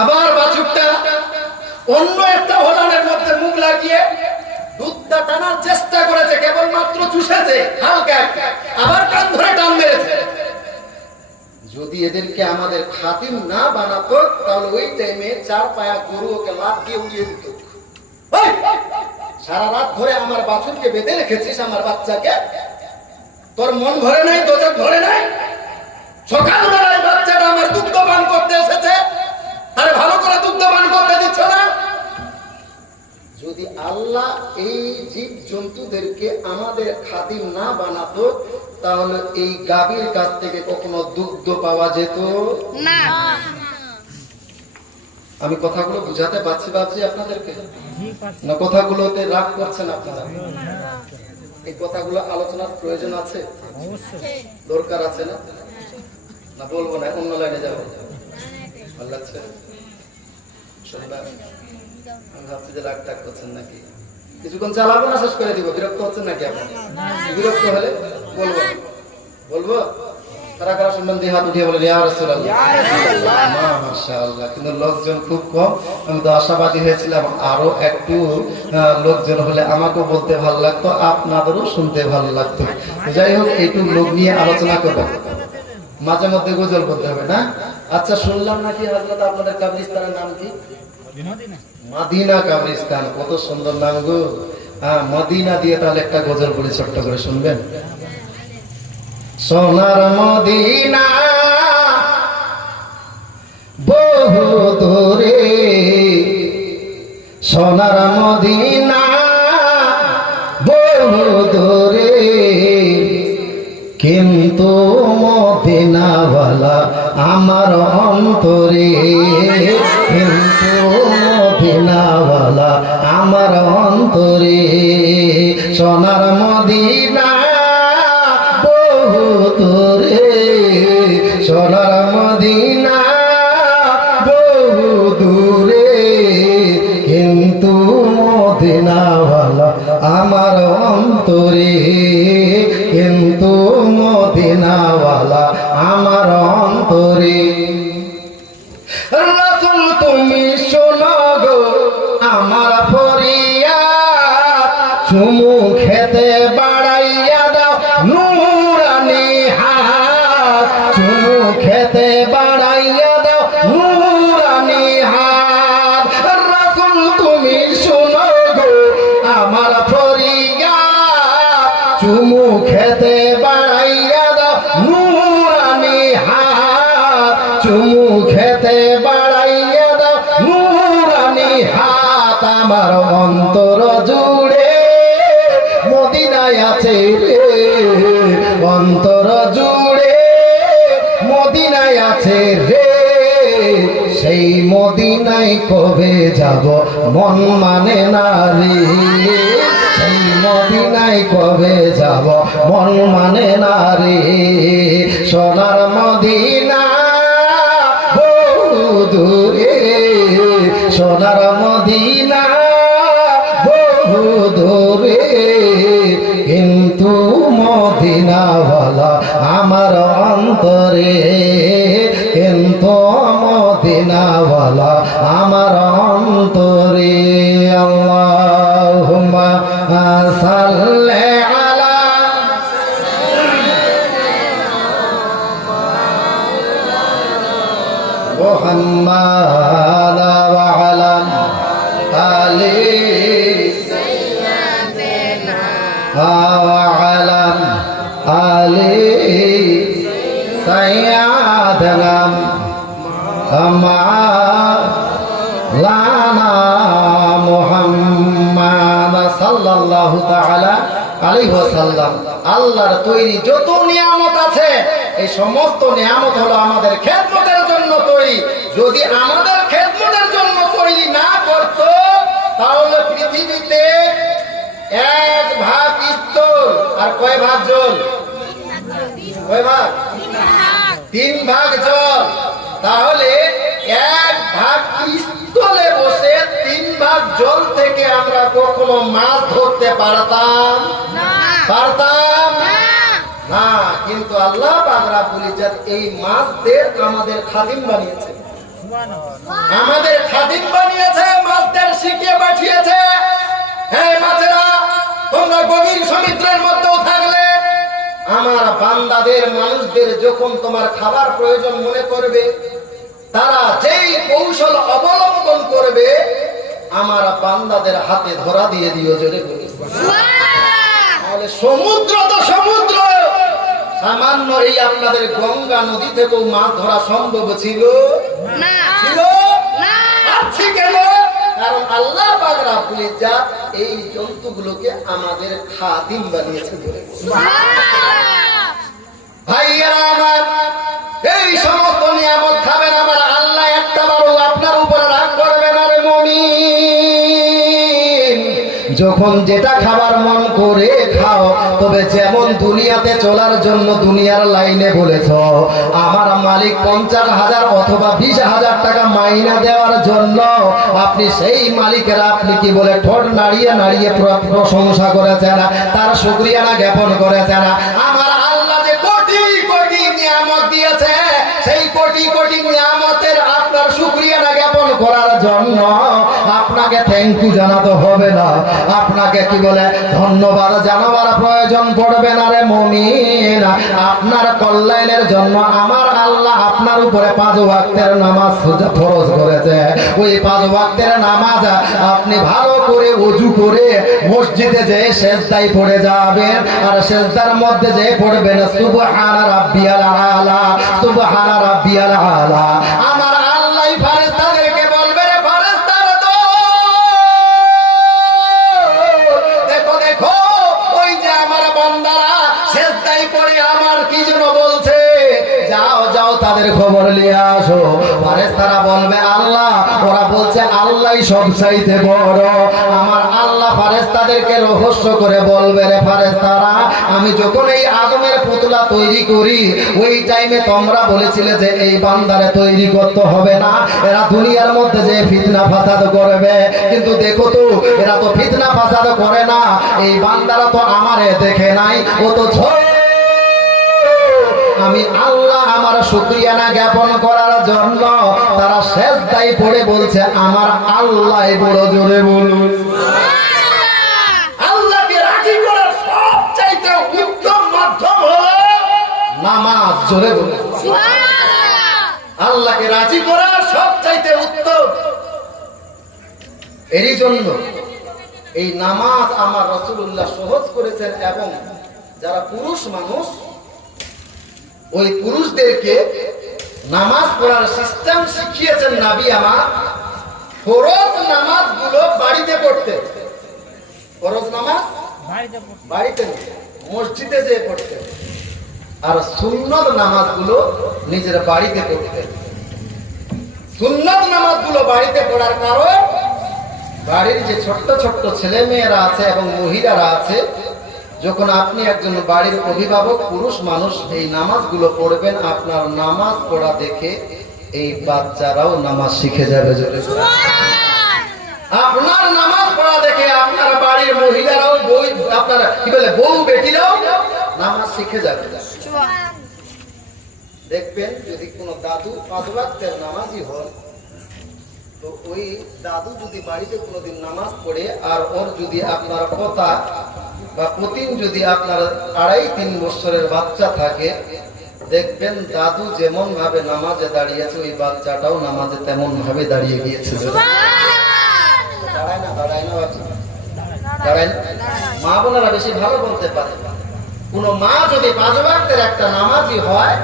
আবার বাছুরটা অন্য একটা ওলানের মধ্যে মুখ লাগিয়ে দুধটা টানার চেষ্টা করেছে, কেবলমাত্র চুষেছে হালকা, আবার কান ধরে টান মেরেছে। যদি এদেরকে আমাদের খাদিম না বানাতো, তাহলে ওই টাইমে 4 পায়া গরু ওকে লাফ দিয়ে উড়িয়ে দিত। সারা রাত ধরে আমার বাছুরকে বেঁধে রেখেছিস, আমার বাচ্চাকে, তোর মন ভরে নাই, দোজক ভরে নাই? সকালবেলায় বাচ্চাটা আমার দুগ্ধ পান করতে এসেছে, আরে ভালো করে দুগ্ধ পান করতে দিচ্ছ না। যদি আল্লাহ এই জীব জন্তুদেরকে আমাদের খাদিম না বানাতো, তাহলে এই গাভীর কাছ থেকে কখনো দুগ্ধ পাওয়া যেত না। আমি কথাগুলো বুঝাতে পারছি ভাবছি আপনাদেরকে, না কথাগুলোতে রাগ করছেন আপনারা? এই কথাগুলো আলোচনার প্রয়োজন আছে, দরকার আছে না? না বলবো না, অন্য লাইনে যাবো। ভালো লাগছে? শুনবা? আমি ভাবছি যে রাগ টাগ করছেন নাকি। কিছুক্ষণ চালাবো না, শেষ করে দিব। বিরক্ত হচ্ছেন নাকি আপনি? বিরক্ত হলে বলবো, বলবো। কারা কারা শুনবেন দিয়ে হাত উঠিয়ে বলেন ইয়া রাসূলুল্লাহ। মাশাআল্লাহ। কিন্তু লোকজন খুব কম। আমি তো আশাবাদী হয়েছিলাম আরো একটু লোকজন হলে আমাকেও বলতে ভালো লাগতো, আপনাদেরও শুনতে ভালো লাগতো। যাই হোক, এইটুকু লোক নিয়ে আলোচনা করব। মাঝে মধ্যে গজল বলতে হবে না? আচ্ছা, শুনলাম নাকি হযরত আপনাদের কবরস্থানের নাম কি? মদিনা কবরস্থান। কত সুন্দর নাম গো। মদিনা দিয়ে তাহলে একটা গজল বলি, ছোট্ট করে শুনবেন। সোনার মদিনা বহু দূরে, সোনার মদিনা বহু দূরে, কিন্তু মদিনাওয়ালা আমার অন্তরে, কিন্তু মদিনাওয়ালা আমার অন্তরে। সোনার মদিনা বহু দূরে, সোনার মদিনা বহু দূরে, কিন্তু মদিনাওয়ালা আমার অন্তরে, কিন্তু মদিনাওয়ালা আমার অন্তরে। রাসূল তুমি শোনো গো আমার ফরিয়াদ, চুমু খেতে বাড়াইয়া দাও নূরানি হাত, চুমু খেতে বাড়াইয়া দাও নূরানি হাত। রাসূল তুমি শোনো গো আমার ফরিয়াদ, চুমু খেতে বাড়াইয়া দাও নূরানি হাত, চুমু খেতে বাড়াইয়া দাও নূরানি হাত। আমার অন্তর জুড়ে মদিনায় আছে রে, অন্তর জুড়ে মদিনায় আছে রে, সেই মদিনায় কবে যাব মন মানে না রে, সেই মদিনায় কবে যাব মন মানে না রে। সোনার মদিনা বহু দূরে, সোনার মদিনা বহু দূরে, কিন্তু মদিনাওয়ালা আমার অন্তরে, কিন্তু মদিনাওয়ালা আমার অন্তরে। আল্লাহুম্মা সাল্লি আলা মুহাম্মাদ ওয়া আলা আলি وعلى آل سيدنا مولانا محمد صلى الله تعالى عليه وسلم। আল্লাহর তৈরি যত নিয়ামত আছে, এই সমস্ত নিয়ামত হলো আমাদের খেদমতের জন্য তৈরি। যদি আমাদের খেদমতের জন্য তৈরি না করতো, তাহলে পৃথিবীতে এক ভাগ স্থল আর কয় ভাগ জল? কয় ভাগ? 3 ভাগ জল। তাহলে এক ভাগ স্থলে বসে 3 ভাগ জল থেকে আমরা কখনো মাছ ধরতে পারতাম? পারতাম না। কিন্তু আল্লাহ পাক রব্বুল ইজ্জত এই মাছদের আমাদের খাদিম বানিয়েছে, আমাদের খাদিম বানিয়েছে, মাছদের শিখিয়ে পাঠিয়েছে। হ্যাঁ মাছেরা, তোমরা গভীর সমুদ্রের মধ্যেও থাকলে আমার বান্দাদের মানুষদের যখন তোমার খাবার প্রয়োজন মনে করবে, তারা যেই কৌশল অবলম্বন করবে, আমার বান্দাদের হাতে ধরা দিয়ে দিও, জোরে বলি। তাহলে সমুদ্র তো সমুদ্র, সামান্য এই আপনাদের গঙ্গা নদী থেকেও মাছ ধরা সম্ভব ছিল না? ছিল না। আছে কেন? কারণ আল্লাহ পাক রব্বুল ইজ্জত এই জন্তুগুলোকে আমাদের খাদিম বানিয়েছে। ভাইয়েরা আমার, এই সমস্ত নিয়ামত খাবেন আমার আল্লাহ, একটা বারও আপনার উপরে রাগ করবে না রে মুমিন। যখন যেটা খাবার মন করে খাও, তবে যেমন দুনিয়াতে চলার জন্য দুনিয়ার লাইনে বলেছ, আমার মালিক 50,000 অথবা 20,000 টাকা মাইনা দেওয়ার জন্য আপনি সেই মালিকের আপনি কি বলে ঠোঁট নাড়িয়ে নাড়িয়ে প্রশংসা করেছেন, তার শুকরিয়া না জ্ঞাপন করেছেন। আমার আল্লাহ যে কোটি কোটি নিয়ামত দিয়েছে, সেই কোটি কোটি নিয়ামতের আপনার শুকরিয়া না জ্ঞাপন করার জন্য আপনাকে থ্যাংক ইউ জানাতে হবে না, আপনাকে কি বলে ধন্যবাদ জানাবার প্রয়োজন পড়বে না রে মুমিন। আপনার কল্যাণের জন্য আমার আল্লাহ আপনার উপরে 5 ওয়াক্তের নামাজ ফরজ করেছে। ওই 5 ওয়াক্তের নামাজ আপনি ভালো করে ওযু করে মসজিদে যেয়ে সেজদায় পড়ে যাবেন, আর সেজদার মধ্যে যেয়ে পড়বেন সুবহান রাব্বিয়াল আলা, সুবহান রাব্বিয়াল আলা। আমার আল্লাহ ফেরেশতাদেরকে বলবে, রে ফেরেশতারা তো দেখো দেখো, ওই যে আমার বান্দারা সেজদায় পড়ে আমার কি যেন বলছে, যাও যাও তাদের খবর নিয়ে আসো। ফেরেশতারা বলবে, আল্লাহ ওরা বলছে আল্লাহই সবচাইতে বড়। আমার আল্লাহ ফেরেশতাদেরকে রহস্য করে বলবে, রে ফেরেশতারা, আমি যখন এই আদমের পুতলা তৈরি করি, ওই টাইমে তোমরা বলেছিলে যে এই বান্দারে তৈরি করতে হবে না, এরা দুনিয়ার মধ্যে যে ফিতনা ফাসাদ করবে, কিন্তু দেখো তো এরা তো ফিতনা ফাসাদ করে না, এই বান্দারা তো আমারে দেখে নাই, ও তো আমি আল্লাহ আমার শুকরিয়া না জ্ঞাপন করার জন্য তারা সেজদায় পড়ে বলছে আমার আল্লাহ বড়। জোরে বলুন আল্লাহকে রাজি করার সবচাইতে উত্তম মাধ্যম হলো নামাজ। জোরে বলুন আল্লাহকে রাজি করার সবচাইতে উত্তম। এরই জন্য এই নামাজ আমার রাসূলুল্লাহ সহজ করেছেন, এবং যারা পুরুষ মানুষ ওই পুরুষদেরকে নামাজ পড়ার সিস্টেম শিখিয়েছেন নবী আমার। ফরজ নামাজগুলো বাড়িতে পড়তে, ফরজ নামাজ বাড়িতে মসজিদে যেয়ে পড়তে, আর সুন্নত নামাজগুলো নিজের বাড়িতে পড়তে। সুন্নত নামাজগুলো বাড়িতে পড়ার কারণ, বাড়ির যে ছোট্ট ছোট্ট ছেলে মেয়েরা আছে এবং মহিলারা আছে, যখন আপনি একজন বাড়ির অভিভাবক পুরুষ মানুষ এই নামাজগুলো পড়বেন, আপনার নামাজ পড়া দেখে এই বাচ্চারাও নামাজ শিখে যাবে। আপনার নামাজ পড়া দেখে আপনার বাড়ির মহিলারাও, আপনার কি বলে বউ বেটিরাও নামাজ শিখে যাবে। দেখবেন যদি কোনো দাদু 5 ওয়াক্তের নামাজি হন, তো ওই দাদু যদি বাড়িতে কোনোদিন নামাজ পড়ে, আর ওর যদি আপনার পোতা বা প্রতিদিন যদি আপনার 2.5-3 বছরের বাচ্চা থাকে, দেখবেন দাদু যেমন ভাবে নামাজে দাঁড়িয়েছে, ওই বাচ্চাটাও নামাজে তেমন ভাবে দাঁড়িয়ে গিয়েছে। দাঁড়ায় না বাচ্চা, দাঁড়ায় না। মা বোনেরা বেশি ভালো বলতে পারে। কোন মা যদি 5 ওয়াক্তের একটা নামাজি হয়,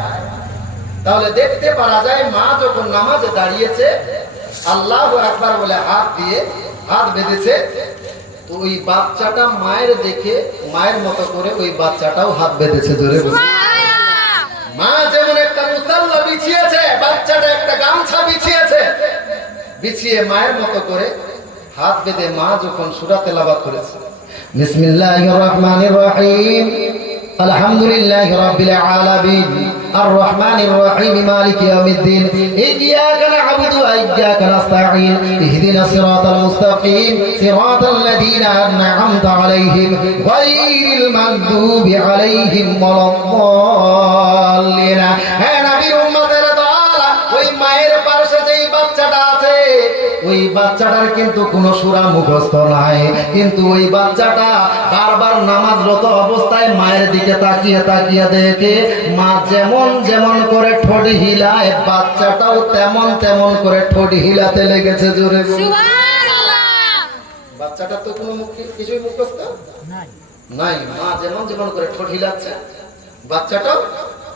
তাহলে দেখতে পারা যায় মা যখন নামাজে দাঁড়িয়েছে, আল্লাহু আকবার বলে হাত দিয়ে হাত বেঁধেছে, তো ওই বাচ্চাটা মায়ের দেখে মায়ের মতো করে ওই বাচ্চাটাও হাত বেঁধেছে। জোরে মা যেমন একটা মুসাল্লা বিছিয়েছে, বাচ্চাটা একটা গামছা বিছিয়েছে, বিছিয়ে মায়ের মতো করে হাত বেঁধে মা যখন সূরা তেলাওয়াত করেছে, বিসমিল্লাহির রহমানির রহিম, আলহামদুলিল্লাহি রাব্বিল আলামিন, আর রহমানির রহিম, মালিকি ইয়াউমিদ্দিন, ইয়্যাকা না'বুদু ওয়া ইয়্যাকা নাস্তাঈন, ইহদিনাস সিরাতাল মুস্তাকিম, সিরাতাল লাযীনা আন'আমতা আলাইহিম, গায়রিল মাগদুবি আলাইহিম ওয়ালাদ-দাল্লিন। হে নবীর উম্মতের দল, ওই মায়ের পাশে যেই বাচ্চাটা আছে, ওই বাচ্চাটার কিন্তু কোনো সূরা মুখস্থ নাই, কিন্তু ওই বাচ্চাটা বারবার নামাজরত অবস্থায় মায়ের দিকে তাকিয়ে তাকিয়ে দেখে মা যেমন যেমন করে ঠোঁট হিলায়, বাচ্চাটাও তেমন তেমন করে ঠোঁট হিলাতে লেগেছে। জোরে বাচ্চাটা তো কোনো কিছুই মুখস্থ নাই, মা যেমন যেমন করে ঠোঁট হিলাচ্ছে, বাচ্চাটাও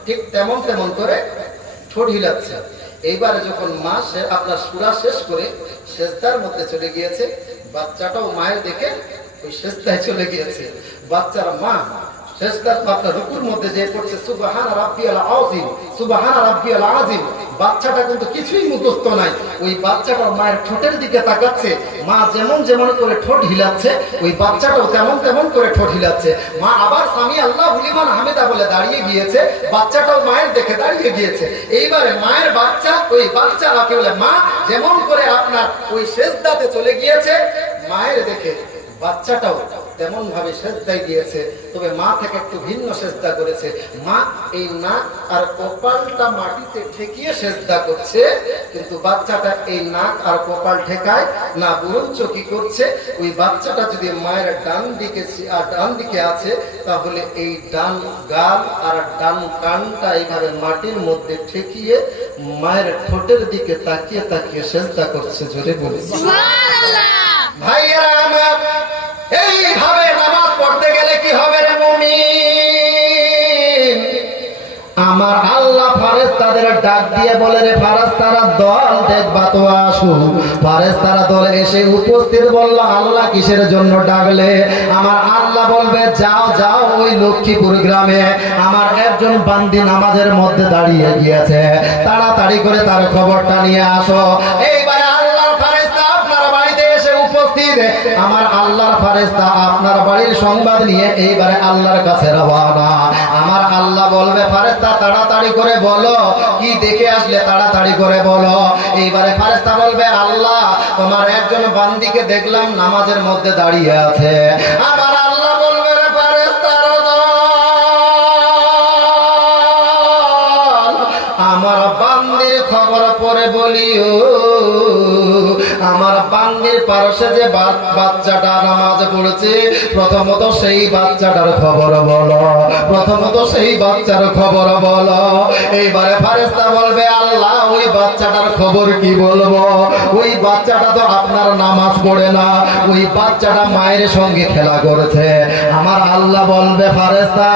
ঠিক তেমন তেমন করে ঠোঁট হিলাচ্ছে। এইবারে যখন মা আপনার সূরা শেষ করে সেজদার মধ্যে চলে গিয়েছে, বাচ্চাটাও মায়ের দেখে ওই সেজদায় চলে গিয়েছে। বাচ্চার মা সেজদার আপনার রুকুর মধ্যে যে পড়ছে সুবহান রাব্বিয়াল আযীম, সুবহান রাব্বিয়াল আযীম, বাচ্চাটা কিন্তু কিছুই মুখস্থ নাই। ওই বাচ্চাটা মায়ের ঠোঁটের দিকে তাকাচ্ছে, মা যেমন যেমন করে ঠোঁট হিলাচ্ছে ওই বাচ্চাটাও তেমন তেমন করে ঠোঁট হিলাচ্ছে। মা আবার সামি আল্লাহু লিমান হামিদা বলে দাঁড়িয়ে গিয়েছে, বাচ্চাটাও মায়ের দেখে দাঁড়িয়ে গিয়েছে। এইবারে মায়ের বাচ্চা ওই বাচ্চা কি বলে মা যেমন করে আপনার ওই সেজদাতে চলে গিয়েছে, মায়ের দেখে বাচ্চাটাও তেমন ভাবে সেজদায় গিয়েছে, তবে মা থেকে একটু ভিন্ন সেজদা করেছে। মা এই নাক আর কপালটা মাটিতে ঠেকিয়ে সেজদা করছে, কিন্তু বাচ্চাটা এই নাক আর কপাল ঠেকায় না, বরঞ্চ কি করছে ওই বাচ্চাটা যদি মায়ের ডান দিকে আছে তাহলে এই ডান গাল আর ডান কানটা এইভাবে মাটির মধ্যে ঠেকিয়ে মায়ের ঠোঁটের দিকে তাকিয়ে তাকিয়ে সেজদা করছে। জোরে বলে ভাইয়েরা আমার, এইভাবে নামাজ পড়তে গেলে কি হবে রে মুমিন? আমার আল্লাহ ফারেস্তাদের ডাক দিয়ে বলে রে ফারেস্তারা দল দেখবা তো আসু। ফারেস্তারা দল এসে উপস্থিত, বলল আল্লাহ কিসের জন্য ডাকলে? আমার আল্লাহ বলবে যাও যাও ওই লক্ষ্মীপুর গ্রামে আমার একজন বান্দি নামাজের মধ্যে দাঁড়িয়ে গিয়েছে, তাড়াতাড়ি করে তার খবরটা নিয়ে আসো। এইবারে আল্লাহর ফারেস্তা আপনার বাড়িতে এসে উপস্থিত, আমার আল্লাহর ফারেস্তা আপনার বাড়ির সংবাদ নিয়ে এইবারে আল্লাহর কাছে রওনা। আমার আল্লাহ বলবে ফারেস্তা তাড়াতাড়ি করে বলো কি দেখে আসলে, তাড়াতাড়ি করে বলো। এইবারে ফারেস্তা বলবে আল্লাহ তোমার একজন বান্দিকে দেখলাম নামাজের মধ্যে দাঁড়িয়ে আছে। আমার আল্লাহ বলবে রে ফারেস্তার দল, আমার বান্দির খবর পরে বলিও। আমার বান্দির পাশে যে বাচ্চাটা নামাজ পড়েছে, প্রথমত সেই বাচ্চাটার খবর বলো, প্রথমত সেই বাচ্চার খবর বলো। এইবারে ফারেস্তা বলবে আল্লাহ ওই বাচ্চাটার খবর কি বলবো? ওই বাচ্চাটা তো আপনার নামাজ পড়ে না, ওই বাচ্চাটা মায়ের সঙ্গে খেলা করেছে। আমার আল্লাহ বলবে ফারেস্তা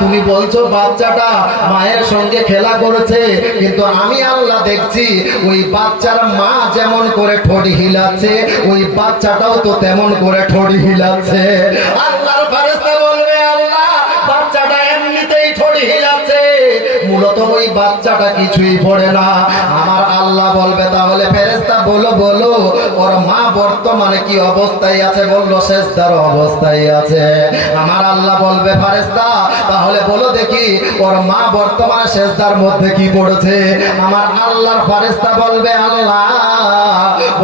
তুমি বলছো বাচ্চাটা মায়ের সঙ্গে খেলা করেছে, কিন্তু আমি আল্লাহ দেখছি ওই বাচ্চার মা যেমন করে ঠোঁট হিলাচ্ছে ওই বাচ্চাটাও তো তেমন করে ঠোঁট হিলাচ্ছে। আল্লাহর ফারেস্তা বলবে আল্লাহ বাচ্চাটা এমনিতেই ঠোঁট হিলাচ্ছে, মূলত ওই বাচ্চাটা কিছুই পড়ে না। আমার আল্লাহ বলবে তাহলে ফেরেশতা বলো বলো ওর মা বর্তমানে কি অবস্থায় আছে? বললো সেজদার অবস্থায় আছে। আমার আল্লাহ বলবে ফেরেশতা তাহলে বলো দেখি ওর মা বর্তমানে সেজদার মধ্যে কি পড়েছে? আমার আল্লাহর ফেরেশতা বলবে আল্লাহ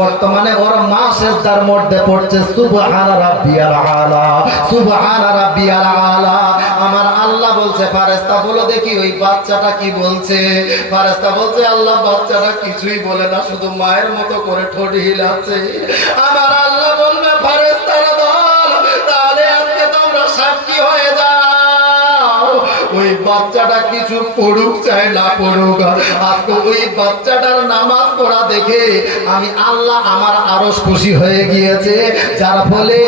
বর্তমানে ওর মা সেজদার মধ্যে পড়ছে সুবহান রাব্বিয়াল আলা, সুবহান রাব্বিয়াল আলা। আমার আল্লাহ বলছে ফেরেশতা বলো দেখি ওই বাচ্চাটা কি বলছে? ফেরেশতা বলছে আল্লাহ বাচ্চাটা কিছুই বলে না, শুধু মায়ের মতো করে ঠোঁট হিলাচ্ছে। আমার আল্লাহ বলবে ফেরেশতারা দল তাহলে আজকে তোমরা সাক্ষী হয়ে যাও, ওই বাচ্চাটা কিছু পড়ুক চাই না পড়ুক, আজকে ওই বাচ্চাটার নামাজ পড়া দেখে আমি আল্লাহ আমার আরো খুশি হয়ে গিয়েছে, যার ফলে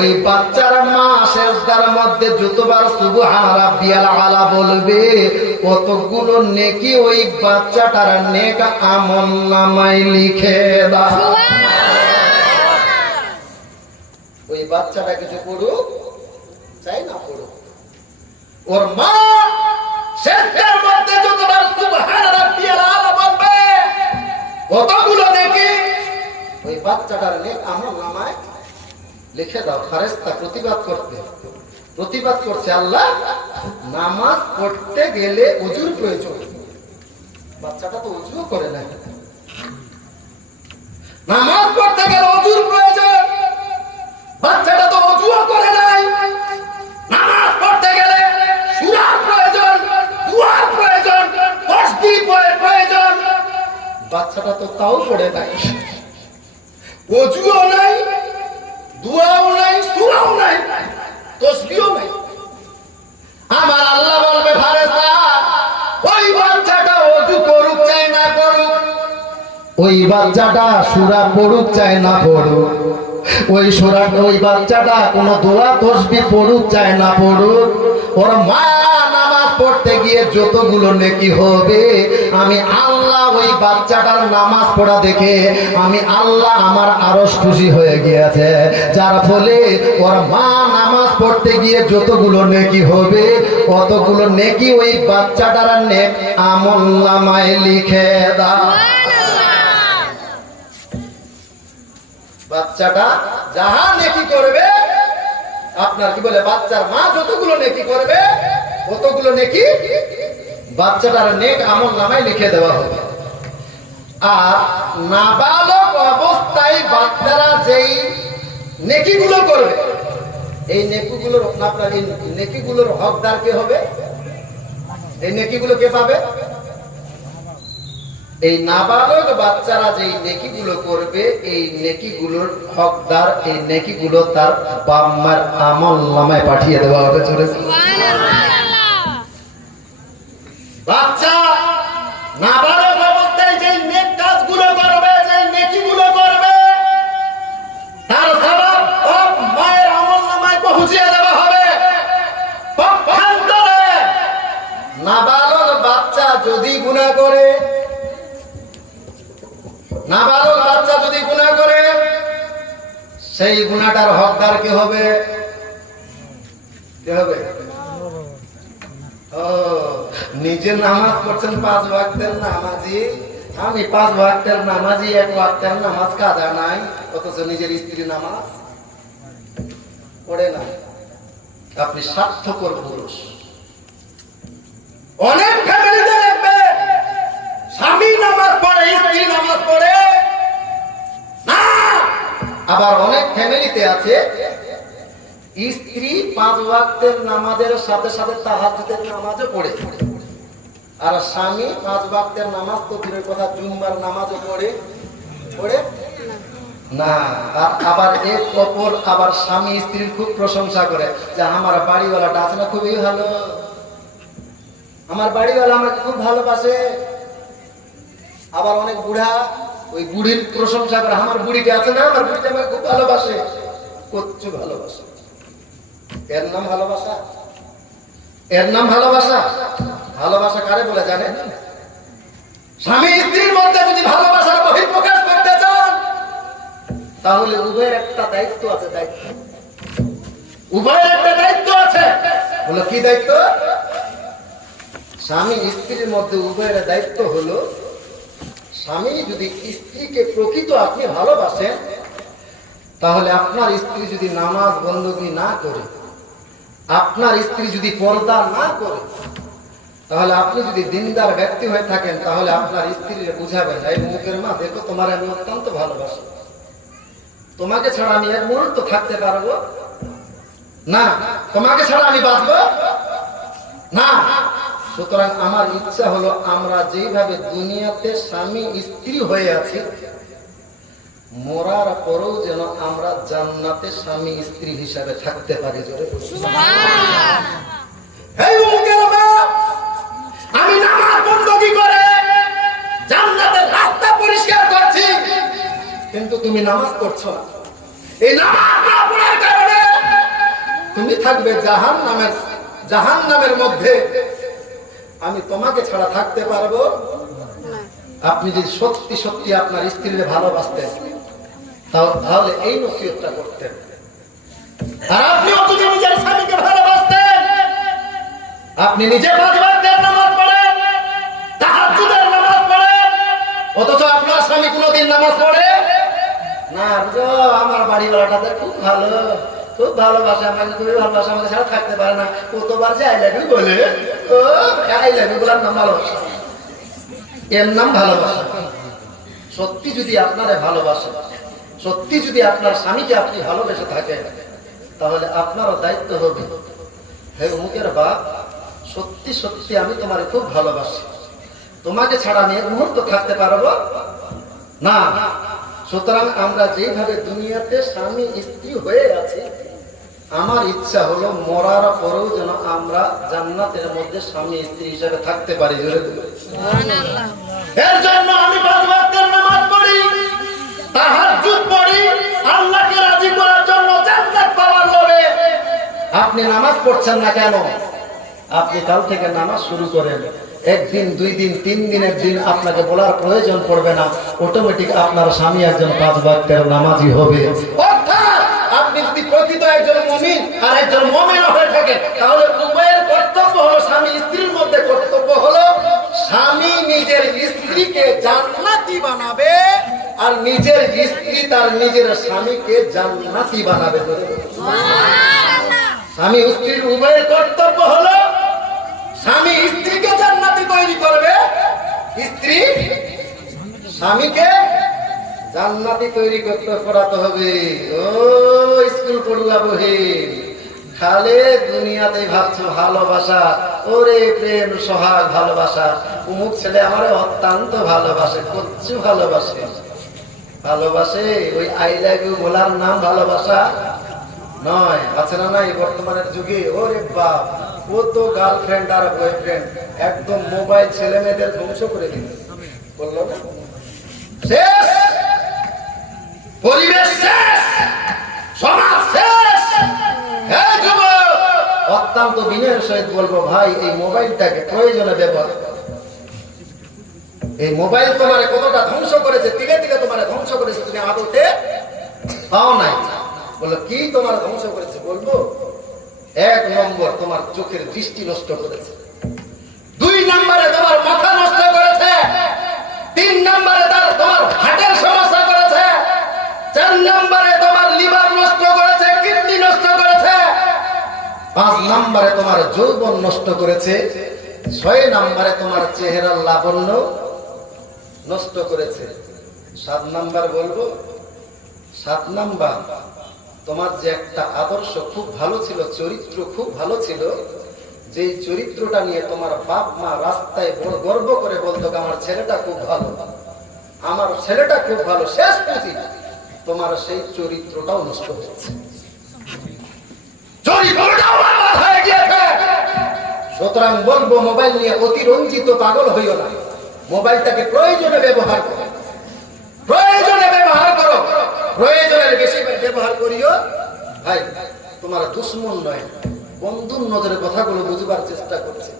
ওই বাচ্চার মা সেজদার মধ্যে যতবার সুবহান রাব্বিয়াল আলা বলবে কতগুলো নেকি ওই বাচ্চাটার নেক আমলনামায় লিখে দাও। ওই বাচ্চাটা কিছু পড়ুক চাই না পড়ুক, ওর মা সেজদার মধ্যে যতবার সুবহান রাব্বিয়াল আলা বলবে কতগুলো নেকি ওই বাচ্চাটার নেক আমলনামায় লিখে দাও। ফেরেশতা প্রতিবাদ করছে আল্লাহ নামাজ পড়তে গেলে ওযুর প্রয়োজন, বাচ্চাটা তো ওযুও করে না। নামাজ পড়তে গেলে ওযুর প্রয়োজন, বাচ্চাটা তো ওযুও করে নাই। নামাজ পড়তে গেলে সূরার প্রয়োজন, দুআর প্রয়োজন, তাসবিহ প্রয়োজন, বাচ্চাটা তো তাও পড়ে নাই। ওযুও নাই, দুআও নাই, সূরাও নাই, তাসবিহও নাই। আমার আল্লাহ বলবে ফেরেশতা ওই বাচ্চাটা ওযু করুক চাই না করুক, ওই বাচ্চাটা সূরা পড়ুক চাই না পড়ুক, ওই সূরা ওই বাচ্চাটা কোনো দোয়া তাসবিহ পড়ুক চাই না পড়ুক, ওর মা নামাজ পড়তে গিয়ে যতগুলো নেকি হবে আমি আল্লাহ ওই বাচ্চাটার নামাজ পড়া দেখে আমি আল্লাহ আমার আরো খুশি হয়ে গিয়েছে, যার ফলে ওর মা নামাজ পড়তে গিয়ে যতগুলো নেকি হবে অতগুলো নেকি ওই বাচ্চাটার নেক আমলনামায় লিখে দাও। বাচ্চাটা যাহা নেকি করবে, আপনার কি বলে বাচ্চার মা যতগুলো নেকি করবে অতগুলো নেকি বাচ্চাটার নেক আমলনামায় লিখে দেওয়া হবে। আর নাবালক অবস্থায় বাচ্চারা যেই নেকিগুলো করবে, এই নেকিগুলোর আপনার এই নেকিগুলোর হকদার কে হবে? এই নেকিগুলো কে পাবে? এই নাবালক বাচ্চারা যেই নেকিগুলো করবে এই নেকিগুলোর হকদার, এই নেকিগুলো তার বাপ মার আমলনামায় পাঠিয়ে দেওয়া হবে। জোরে বাচ্চা নাবালক অবস্থায় যেই নেক কাজগুলো করবে, যেই নেকিগুলো করবে, তার সওয়াব বাপ মায়ের আমলনামায় পৌঁছে দেওয়া হবে। পক্ষান্তরে নাবালক বাচ্চা যদি গুনাহ করে, নাবালক বাচ্চা যদি গুনাহ করে, সেই গুনাহটার হকদার কে হবে? কে হবে? ও নিজে নামাজ পড়ছেন 5 ওয়াক্তের নামাজি, আমি 5 ওয়াক্তের নামাজি, 1 ওয়াক্তের নামাজ কাজা নাই, অথচ নিজের স্ত্রী নামাজ পড়ে না। আপনি স্বার্থপর পুরুষ। অনেক ফ্যামিলিতে দেখবে স্বামী নামাজ পড়ে, স্ত্রী নামাজ পড়ে না। আবার অনেক ফ্যামিলিতে আছে স্ত্রী 5 ওয়াক্তের নামাজের সাথে সাথে তাহাজ্জুদের নামাজও পড়ে, আর স্বামী 5 ওয়াক্তের নামাজ তো দূরের কথা জুম্মার নামাজও পড়ে না। আর আবার এক অপর আবার স্বামী স্ত্রীর খুব প্রশংসা করে যে আমার বাড়িওয়ালাটা আছে না খুবই ভালো, আমার বাড়িওয়ালা আমাকে খুব ভালোবাসে। আবার অনেক বুড়া ওই বুড়ির প্রশংসা করে, আমার বুড়িটা আছে না, আমার বুড়িটা আমাকে খুব ভালোবাসে। কচ্ছু ভালোবাসে, এর নাম ভালোবাসা? এর নাম ভালোবাসা? ভালোবাসা কারে বলে জানেন? স্বামী স্ত্রীর মধ্যে যদি ভালোবাসার বহিঃপ্রকাশ করতে চান তাহলে উভয়ের একটা দায়িত্ব আছে। দায়িত্ব, উভয়ের একটা দায়িত্ব আছে। বলো কি দায়িত্ব? স্বামী স্ত্রীর মধ্যে উভয়ের দায়িত্ব হলো, স্বামী যদি স্ত্রীকে প্রকৃত আপনি ভালোবাসেন তাহলে আপনার স্ত্রী যদি নামাজ বন্দী না করে, আপনার স্ত্রী যদি পর্দা না করে, তাহলে আপনি যদি দিনদার ব্যক্তি হয়ে থাকেন তাহলে আপনার স্ত্রীকে বুঝাবেন, এই মুখের মা দেখো তোমার আমি অত্যন্ত ভালোবাসি, তোমাকে ছাড়া আমি এক মুহূর্ত থাকতে পারবো না, তোমাকে ছাড়া আমি বাঁচবো না। সুতরাং আমার ইচ্ছা হলো আমরা যেভাবে দুনিয়াতে স্বামী স্ত্রী হয়ে আছি, মরার পরেও যেন আমরা জান্নাতে স্বামী স্ত্রী হিসাবে থাকতে পারি। জোরে আমি নামাজ বন্দী করে জান্নাতের রাস্তা পরিষ্কার করছি, কিন্তু তুমি নামাজ পড়ছো না। এই নামাজ না পড়ার কারণে তুমি থাকবে জাহান্নামের মধ্যে। আমি তোমাকে ছাড়া থাকতে পারবো? আপনি যদি সত্যি সত্যি আপনার স্ত্রীকে ভালোবাসতেন তাহলে এই নসিহতটা করতেন। আর আপনিও যদি নিজের স্বামীকে ভালোবাসতেন, আপনি নিজে 5 ওয়াক্তের নামাজ পড়েন, তাহাজ্জুদের নামাজ পড়েন, অথচ আপনার স্বামী কোনোদিন নামাজ পড়ে না। আমার বাড়িওয়ালাটা খুব ভালো, খুব ভালোবাসে আমাকে, খুবই ভালোবাসে, আমাকে ছাড়া থাকতে পারে না, কতবার যে আই লাভ ইউ বলে। ও আই লাভ ইউ বলার নাম ভালোবাসা, এর নাম ভালোবাসা। সত্যি যদি আপনারা ভালোবাসেন, সত্যি যদি আপনার স্বামীকে আপনি ভালোবেসে থাকেন, তাহলে আপনারও দায়িত্ব হবে, হে অমুকের বাপ, সত্যি সত্যি আমি তোমার খুব ভালোবাসি, তোমাকে ছাড়া আমি এক মুহূর্ত থাকতে পারবো না। সুতরাং আমরা যেভাবে দুনিয়াতে স্বামী স্ত্রী হয়ে আছি, আমার ইচ্ছা হলো মরার পরেও যেন আমরা জান্নাতের মধ্যে স্বামী স্ত্রী হিসেবে থাকতে পারি। এর জন্য আমি 5 ওয়াক্তের নামাজ পড়ি, তাহাজ্জুদ পড়ি, আল্লাহকে রাজি করার জন্য, জান্নাত পাওয়ার লোভে। আপনি নামাজ পড়ছেন না কেন? আপনি কাল থেকে নামাজ শুরু করেন, 1 দিন 2 দিন 3 দিনের দিন আপনাকে বলার প্রয়োজন পড়বে না, অটোমেটিক আপনার স্বামী একজন 5 ওয়াক্তের নামাজি হবে। অর্থাৎ আপনি আপনি যদি প্রকৃত একজন মুমিন আর একজন মুমিন হয়ে থাকে, তাহলে উভয়ের কর্তব্য হলো, স্বামী স্ত্রীর মধ্যে কর্তব্য হলো স্বামী নিজের স্ত্রীকে জান্নাতি বানাবে আর নিজের স্ত্রী তার নিজের স্বামীকে জান্নাতি বানাবে। স্বামী স্ত্রীর উভয়ের কর্তব্য হলো স্বামী স্ত্রীকে জান্নাতি তৈরি করবে, স্ত্রী স্বামীকে জান্নাতি তৈরি করতে করাতে হবে। ও স্কুল পড়ুয়া বহিন, খালে দুনিয়াতে ভাবছো ভালোবাসা, ওরে প্রেম সোহাগ ভালোবাসা, অমুক ছেলে আমার অত্যন্ত ভালোবাসে, কচ্ছু ভালোবাসে, ভালোবাসে ওই আই লাভ ইউ বলার নাম ভালোবাসা নয়। আছে না নাই বর্তমানের যুগে? ওরে বাপ, ও তো গার্লফ্রেন্ড আর বয়ফ্রেন্ড একদম মোবাইল ছেলে মেয়েদের ধ্বংস করে দিল, বললো না? শেষ, পরিবেশ শেষ, সমাজ শেষ। হ্যাঁ যুবক, অত্যন্ত বিনয়ের সহিত বলবো ভাই, এই মোবাইলটাকে প্রয়োজনে ব্যবহার করো। এই মোবাইল তোমার কতটা ধ্বংস করেছে, তিলে তিলে তোমার ধ্বংস করেছে, তুমি আদতে পাও নাই। বলো কি তোমার ধ্বংস করেছে? বলবো, 1 নম্বর তোমার চোখের দৃষ্টি নষ্ট করেছে, 2 নম্বরে তোমার মাথা নষ্ট করেছে, 3 নম্বরে তোমার হার্টের সমস্যা করেছে, 4 নম্বরে তোমার লিভার নষ্ট করেছে, কিডনি নষ্ট করেছে, 5 নম্বরে তোমার যৌবন নষ্ট করেছে, 6 নম্বরে তোমার চেহারার লাবণ্য নষ্ট করেছে। 7 নাম্বার বলবো, 7 নাম্বার তোমার যে একটা আদর্শ খুব ভালো ছিল, চরিত্র খুব ভালো ছিল, যে চরিত্রটা নিয়ে তোমার বাপ মা রাস্তায় গর্ব করে বলতো আমার ছেলেটা খুব ভালো, আমার ছেলেটা খুব ভালো, শেষ পুঁজি তোমার সেই চরিত্রটাও নষ্ট হচ্ছে, চরিত্রটাও বরবাদ হয়ে গিয়েছে। সুতরাং বলবো, মোবাইল নিয়ে অতিরঞ্জিত পাগল হইও না, মোবাইলটাকে প্রয়োজনে ব্যবহার করো, প্রয়োজনে ব্যবহার করো, প্রয়োজনের বেশি ব্যবহার করিও। ভাই তোমার দুশ্মন নয়, বন্ধুর নজরে কথাগুলো বুঝবার চেষ্টা করছে।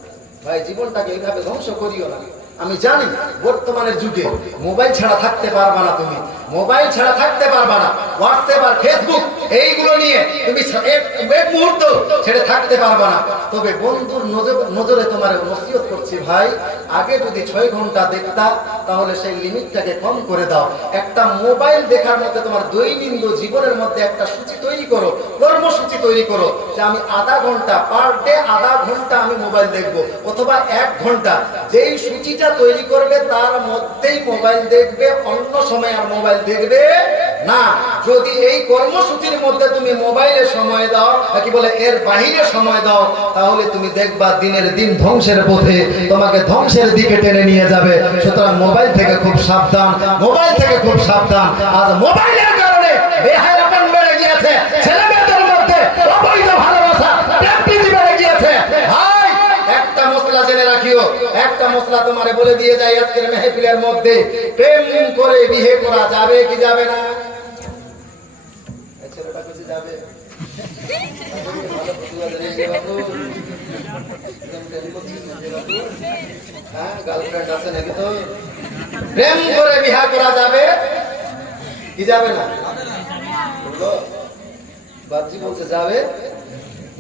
ভাই জীবনটাকে এইভাবে ধ্বংস করিও না। আমি জানি বর্তমানের যুগে মোবাইল ছাড়া থাকতে পারবা না, তুমি মোবাইল ছাড়া থাকতে পারবা না, হোয়াটসঅ্যাপ আর ফেসবুক এইগুলো নিয়ে তুমি এক মুহূর্ত ছেড়ে থাকতে পারবা না। তবে বন্ধুর নজরে তোমার নসিহত করছি ভাই, আগে যদি 6 ঘন্টা দেখতা, তাহলে সেই লিমিটটাকে কম করে দাও। একটা মোবাইল দেখার মধ্যে তোমার দৈনন্দিন জীবনের মধ্যে একটা সূচি তৈরি করো, কর্মসূচি তৈরি করো, যে আমি আধা ঘন্টা পার ডে, আধা ঘন্টা আমি মোবাইল দেখবো, অথবা 1 ঘন্টা। যেই সূচিটা তৈরি করবে তার মধ্যেই মোবাইল দেখবে, অন্য সময় আর মোবাইল দেখবে না। যদি এই কর্মসূচির মধ্যে তুমি মোবাইলে সময় দাও, কি বলে এর বাহিরে সময় দাও, তাহলে তুমি দেখবা দিনের দিন ধ্বংসের পথে তোমাকে ধ্বংসের দিকে টেনে নিয়ে যাবে। সুতরাং মোবাইল থেকে খুব সাবধান, মোবাইল থেকে খুব সাবধান। আজ মোবাইলের কারণে বেহায়াপন বেড়ে গিয়েছে, ছেলে মেয়েদের মধ্যে অবৈধ ভালোবাসা, প্রেম প্রীতি বেড়ে গিয়েছে। ভাই একটা মশলা জেনে রাখিও, একটা মশলা তোমারে বলে দিয়ে যায় আজকের মেহফিলের মধ্যে, প্রেম করে বিয়ে করা যাবে কি যাবে না? ছেলেটা কিছু যাবে, হ্যাঁ গার্লফ্রেন্ড আছে নাকি? তো প্রেম করে বিয়ে করা যাবে কি যাবে না? বাচ্চি বলছে যাবে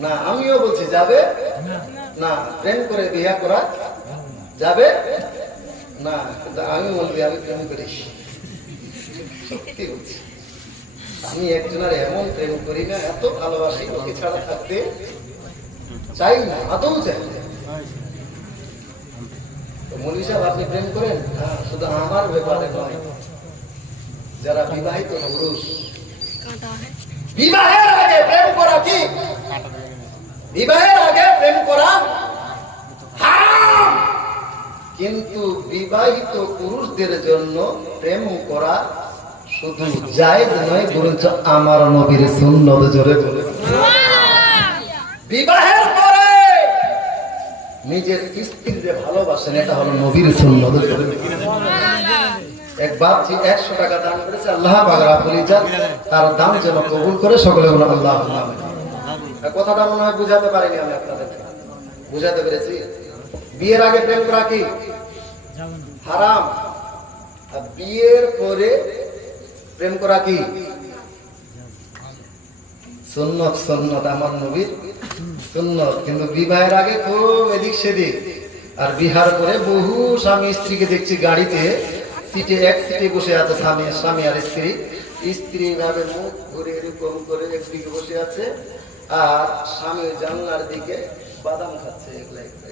না, আমিও বলছি যাবে না। প্রেম করে বিয়ে করা যাবে না, কিন্তু আমি বলবি আমি প্রেম করি, সত্যি বলছি। আমি একজনের এমন প্রেম করি না, এত ভালোবাসি, ওকে ছাড়া থাকতে চাই না, আদৌ চাই না। মৌলভী সাহেব আপনি প্রেম করেন? হ্যাঁ, শুধু আমার ব্যাপারে নয়, যারা বিবাহিত পুরুষ, বিবাহের আগে প্রেম করা কি? বিবাহের আগে প্রেম করা হারাম। কিন্তু বিবাহিত পুরুষদের জন্য প্রেম করা শুধু জায়েজ নয়, বরঞ্চ আমার নবীর সুন্নত জোরে বলে। বিবাহের পরে নিজের স্ত্রীর যে ভালোবাসেন, এটা হলো নবীর সুন্নত। এক বাপজি 100 টাকা দান করেছে, আল্লাহ পাক রাব্বুল ইজ্জত তার দান যেন কবুল করে, সকলে বলুন আল্লাহুম্মা আমিন। কথাটা মনে হয় বুঝাতে পারিনি আমি আপনাদেরকে, বুঝাতে পেরেছি? বিয়ের আগে প্রেম করা কি হারাম, আর বিয়ের পরে প্রেম করা কি সুন্নত সুন্নত আমার নবীর সুন্নত, কিন্তু বিবাহের আগে খুব এদিক সেদিক। আর বিহার করে বহু স্বামী স্ত্রীকে দেখছি গাড়িতে সিটে এক সিটে বসে আছে, স্বামী আর স্ত্রী। স্ত্রী ভাবে মুখ ঘুরে এরকম করে একদিকে বসে আছে, আর স্বামী জানলার দিকে বাদাম খাচ্ছে একলা একলা।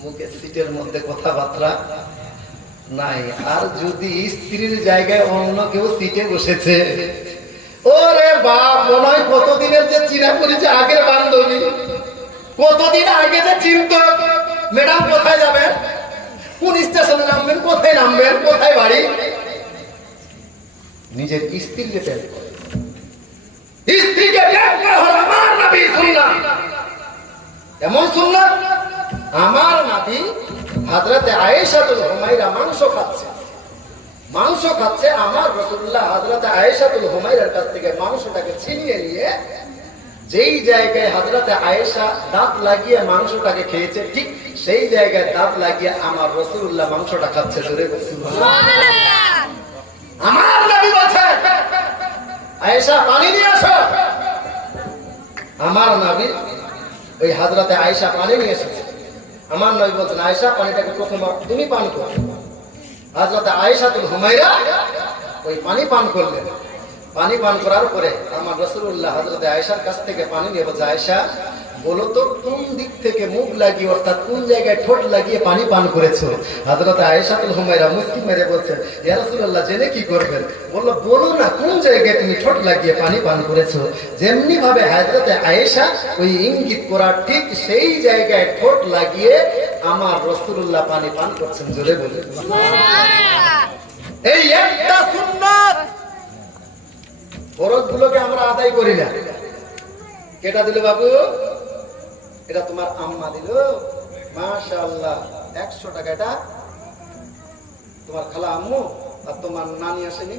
মুখে সিটের মধ্যে কথাবার্তা নাই। আর যদি স্ত্রীর জায়গায় অন্য কেউ সিটে বসেছে, ওরে বাপ, মনে হয় কতদিনের যে চিনা করেছে, আগের বান্ধবী, কতদিন আগে যে চিনত। ম্যাডাম কোথায় যাবেন, কোন স্টেশনে নামবেন, কোথায় নামবেন, কোথায় বাড়ি। নিজের স্ত্রীকে প্রেম করে, স্ত্রীকে প্রেম করা হলো আমার নবী সুন্নাত। এমন সুন্নাত, আমার নবী হযরতে আয়েশাতুল হুমায়রা মাংস খাচ্ছে, আমার রাসূলুল্লাহ হযরতে আয়েশাতুল হুমায়রার কাছ থেকে মাংসটাকে ছিনিয়ে নিয়ে যেই জায়গায় হযরতে আয়েশা দাঁত লাগিয়ে মাংসটাকে খেয়েছে, ঠিক সেই জায়গায় দাঁত লাগিয়ে আমার রাসূলুল্লাহ মাংসটা খাচ্ছে। জোরে সুবহানাল্লাহ। আমার নবী বলেন, আয়েশা পানি নিয়ে আসো। আমার নবী ওই হযরতে আয়েশা পানি নিয়ে এসেছে। আমার নবী বলছেন, আয়েশা পানিটাকে প্রথম তুমি পান করো। হযরত আয়েশাতুল হুমায়রা ওই পানি পান করলেন। পানি পান করার পরে আমার রাসূলুল্লাহ হযরত আয়েশার কাছ থেকে পানি নিয়ে বলছে, আয়েশা বলো তো কোন দিক থেকে মুখ লাগিয়ে, অর্থাৎ কোন জায়গায় ঠোঁট লাগিয়ে পানি পান করেছো। হযরত আয়েশাতুল হুমায়রা মুস্কি মেরে বলছেন, ইয়া রাসূলুল্লাহ জেনে কি করবেন, বলল বলো না কোন জায়গায় তুমি ঠোঁট লাগিয়ে পানি পান করেছো। যেমনি ভাবে হযরত আয়েশা ওই ইঙ্গিত করার ঠিক সেই জায়গায় ঠোঁট লাগিয়ে আমার রাসূলুল্লাহ পানি পান করছেন। জোরে বলে সুবহানাল্লাহ। এই একটা সুন্নাত, ফরজ গুলোকে আমরা আদায় করি না। কেটা দিল বাবু, এটা তোমার আম্মা দিল, মাশাআল্লাহ 100 টাকা। এটা তোমার খালা আম্মু, আর তোমার নানি আসেনি।